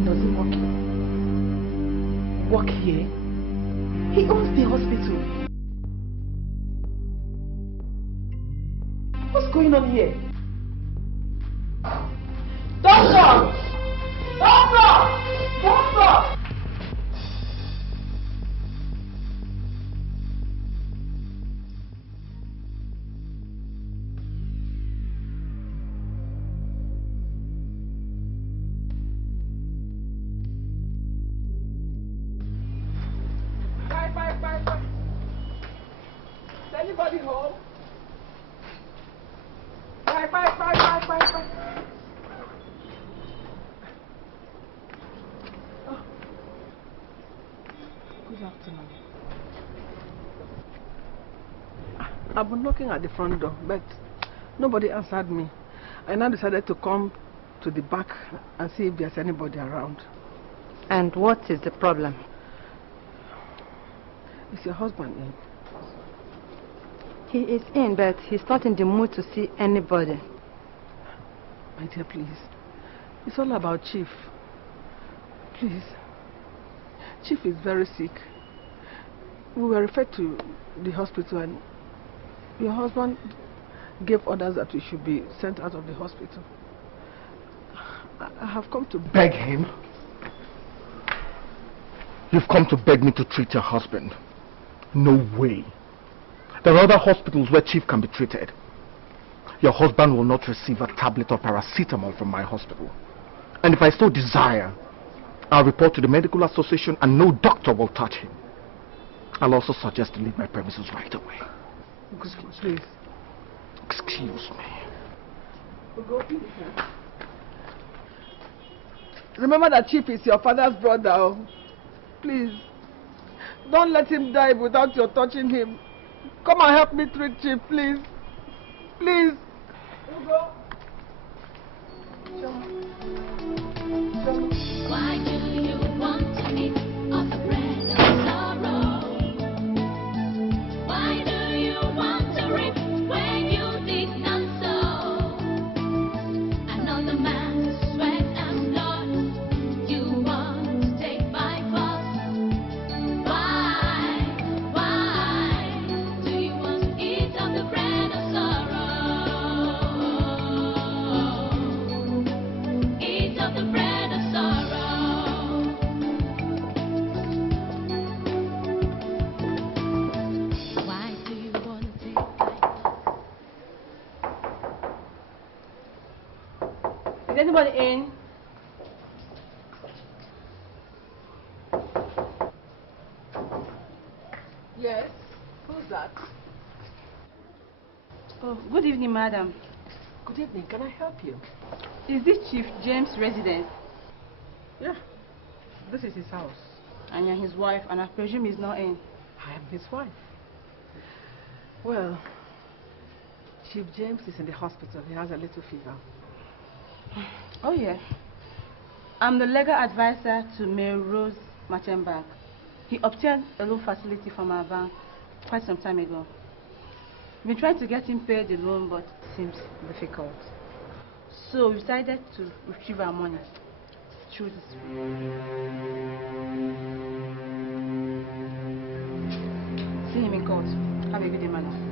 Does he work here? Work here? He owns the hospital. What's going on here? Doctor! Doctor! Doctor! Bye, bye. anybody home? Bye. Oh. Good afternoon. I've been knocking at the front door, but nobody answered me. I now decided to come to the back and see if there's anybody around. And what is the problem? Is your husband in? He is in, but he's not in the mood to see anybody. My dear, please. It's all about Chief. Please. Chief is very sick. We were referred to the hospital and your husband gave orders that we should be sent out of the hospital. I have come to beg him. You've come to beg me to treat your husband. No way. There are other hospitals where Chief can be treated. Your husband will not receive a tablet of paracetamol from my hospital. And if I so desire, I'll report to the medical association and no doctor will touch him. I'll also suggest to leave my premises right away. Please. Excuse me. Remember that Chief is your father's brother. Oh. Please. Don't let him die without your touching him. Come and help me treat Chief, please. Please. Why do you want to eat of the bread of sorrow? Why do you want to reap where you did not sow? Another man's sweat and blood you want to take by force. Why do you want to eat of the bread of sorrow? Eat of the bread of sorrow. Why do you want to take by Is anybody in? Yes? Who's that? Oh, good evening, madam. Good evening. Can I help you? Is this Chief James' residence? Yeah. This is his house. And you're his wife, and I presume he's not in. I am his wife. Well, Chief James is in the hospital. He has a little fever. Oh, yeah. I'm the legal advisor to Mayor Rose Machenbach. He obtained a loan facility from our bank quite some time ago. We've been trying to get him paid the loan, but it seems difficult. So we decided to retrieve our money through this way. See him in court. Have a good day, madam.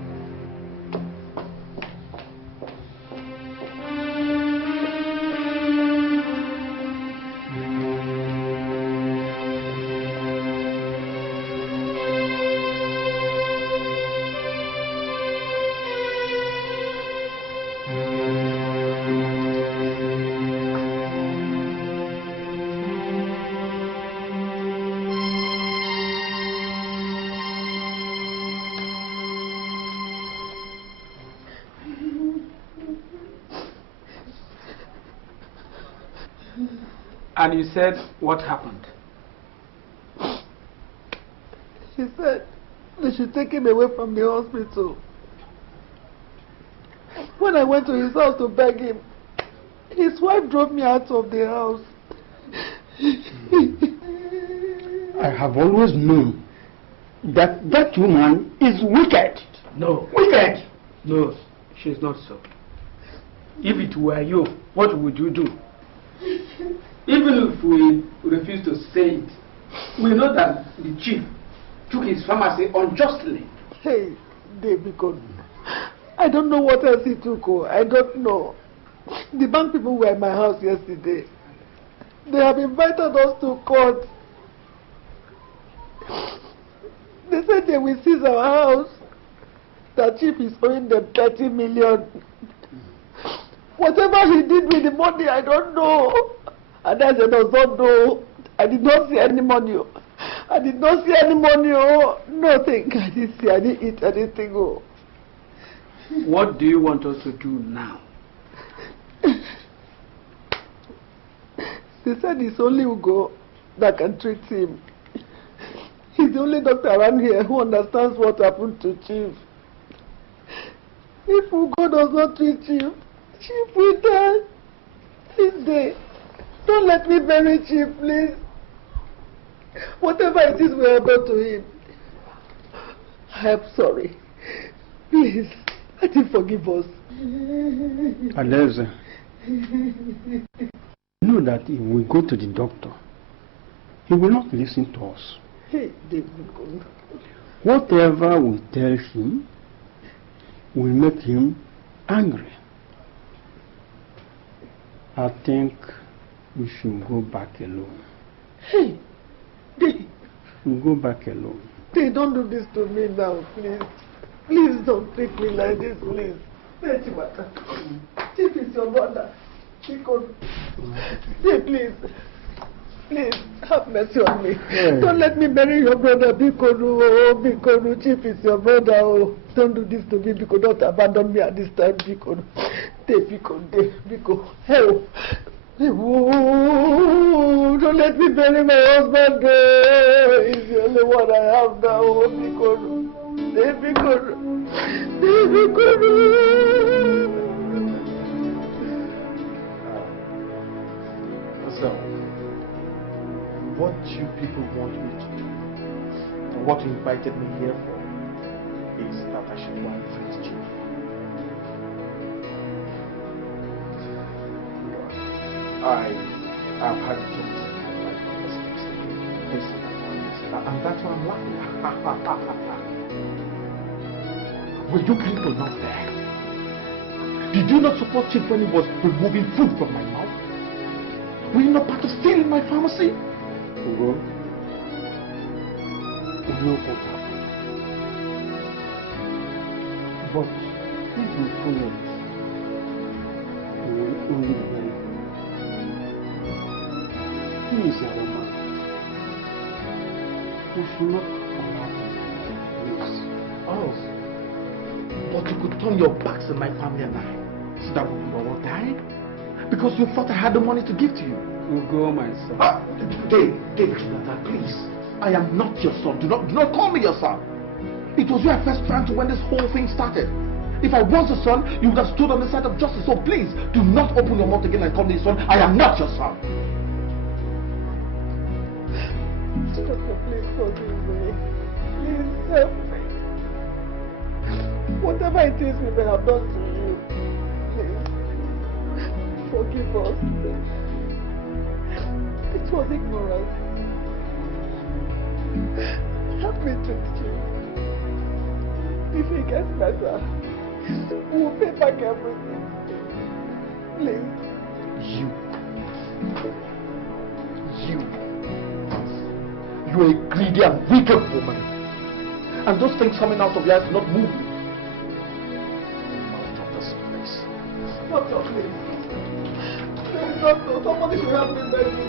And you said what happened? She said they should take him away from the hospital. When I went to his house to beg him, his wife drove me out of the house. I have always known that that woman is wicked. No. Wicked! No, she's not so. If it were you, what would you do? Even if we refuse to say it, we know that the chief took his pharmacy unjustly. Hey, David, I don't know what else he took. I don't know. The bank people were in my house yesterday. They have invited us to court. They said they will seize our house. The chief is owing them 30 million. Whatever he did with the money, I don't know. And I said, I don't know. I did not see any money. I did not see any money. Oh, nothing. I didn't see. I didn't eat anything. Oh. What do you want us to do now? They said it's only Ugo that can treat him. He's the only doctor around here who understands what happened to Chief. If Ugo does not treat Chief, Chief will die this day. Don't let me bury Chief, please. Whatever it is we have done to him, I am sorry. Please, let him forgive us. Aleza, know that if we go to the doctor, he will not listen to us. Hey, David. Whatever we tell him will make him angry. I think we should go back alone. Hey, We'll go back alone. They don't do this to me now, please. Please don't treat me like this, please. Chief is your brother. Hey, please. Please, have mercy on me. Yeah. Don't let me bury your brother, Bikono. Chief is your brother. Oh, don't do this to me, Biko. Don't abandon me at this time, Biko. Biko. Help. Oh, don't let me bury my husband. He's the only one I have now. Oh, Bikono. So, what you people want me to do, and what you invited me here for, is that I should go and face Chief. I have had jokes about my brother's mistakes, and that's why I'm laughing. Were you people not there? Did you not support Chief when he was removing food from my mouth? Were you not part of stealing my pharmacy? Ugo, we know what happened. But if we pull it, we will only bury him. He is our man. We should not allow him to live. Oh, but you could turn your backs on my family and I, so that we would all die? Because you thought I had the money to give to you. Ugo, my son. Dave, Jonathan, please. I am not your son. Do not call me your son. It was you I first ran to when this whole thing started. If I was your son, you would have stood on the side of justice. So please, do not open your mouth again and call me your son. I am not your son. Doctor, please forgive me. Please help me. Whatever it is we may have done to you, please forgive us. It was ignorance. Help me treat you. If it gets better, we'll pay back everything. Please. You are a greedy and wicked woman. And those things coming out of your eyes do not move me. Out of this place. Doctor, please. Please, doctor, somebody should help me beg you.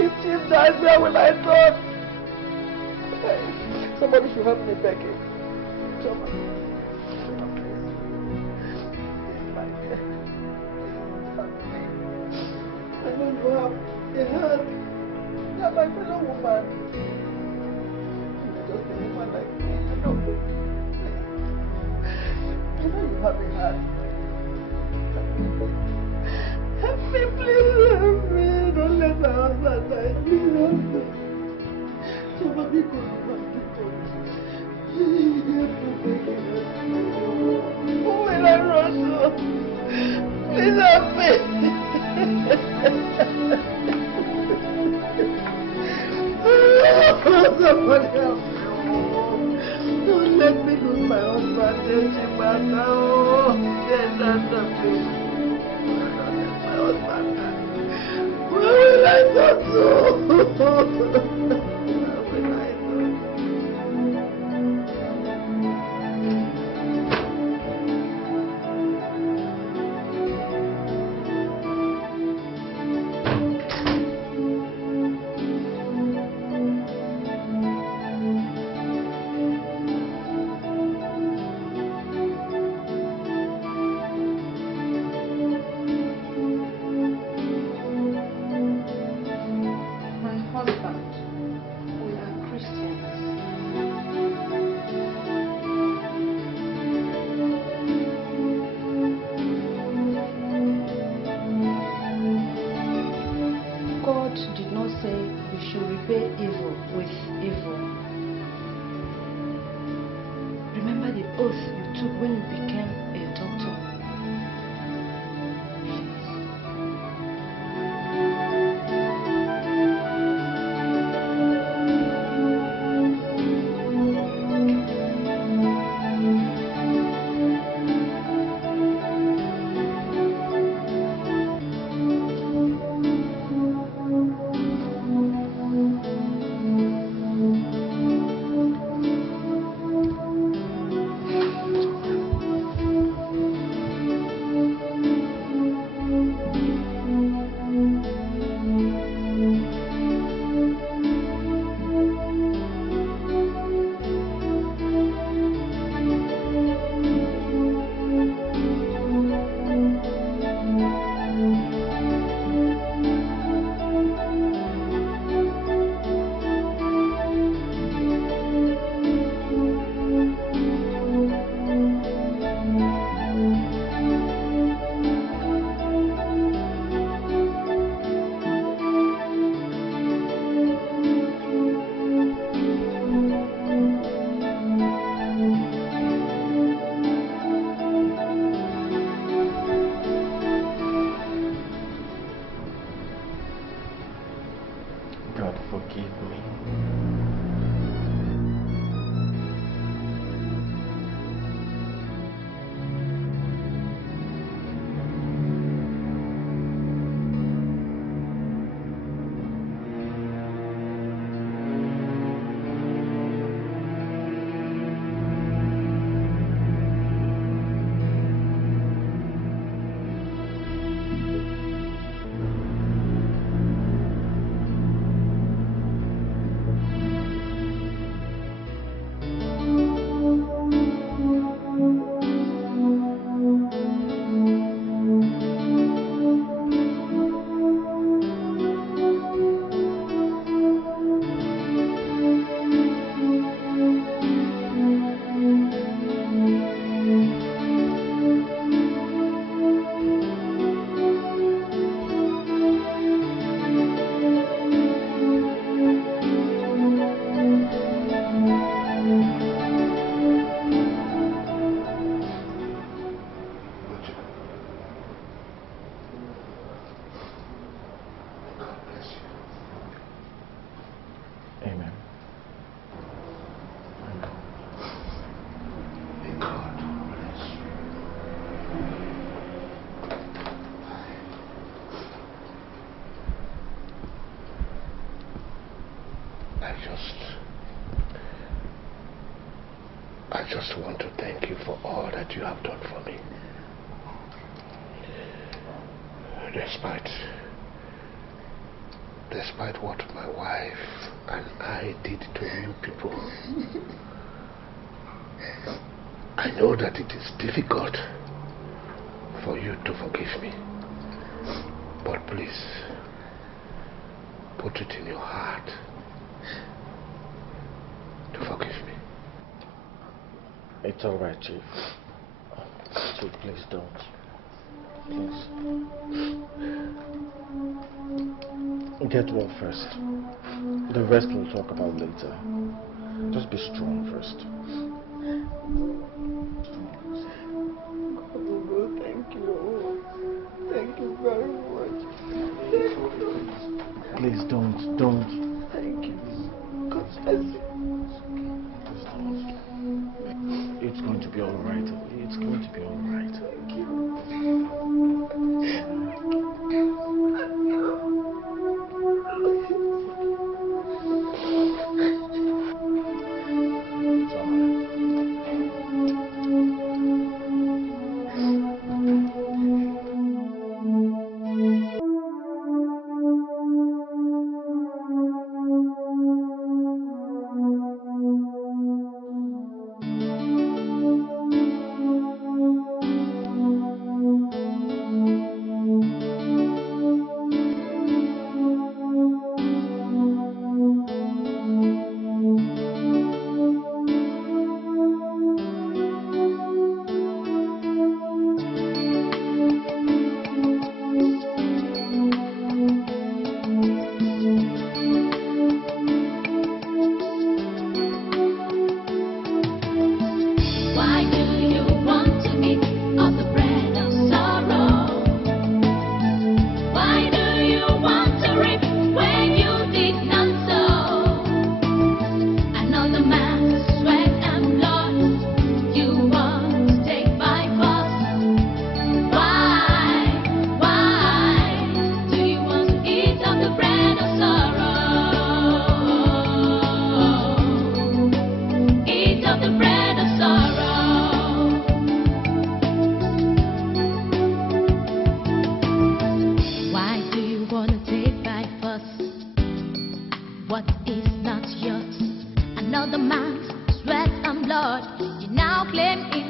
If Chief dies, where will I turn? Somebody should help me beg him. Somebody. I know you have a heart. You are my fellow woman. You're just a woman like me, you know. I know you have a heart. Help me, please help me. Don't let my husband die. Please help me. Somebody call me. Who will I run to? Please help me. Somebody help me. Don't let me lose my husband. Chimata. Oh, yes, that's the thing. My husband. Where will I go to? Where will I go? did not say we should repay evil with evil. Remember the oath you took when you became a doctor. I just want to thank you for all that you have done for me. Despite what my wife and I did to you people, I know that it is difficult for you to forgive me. But please, put it in your heart to forgive me. It's alright, Chief. Chief, please don't. Please. Get well first. The rest we'll talk about later. Just be strong first. Thank you. Thank you very much. Please don't. Thank you. God bless you. Please don't. It's going to be alright. It's going to be alright. Thank you. claim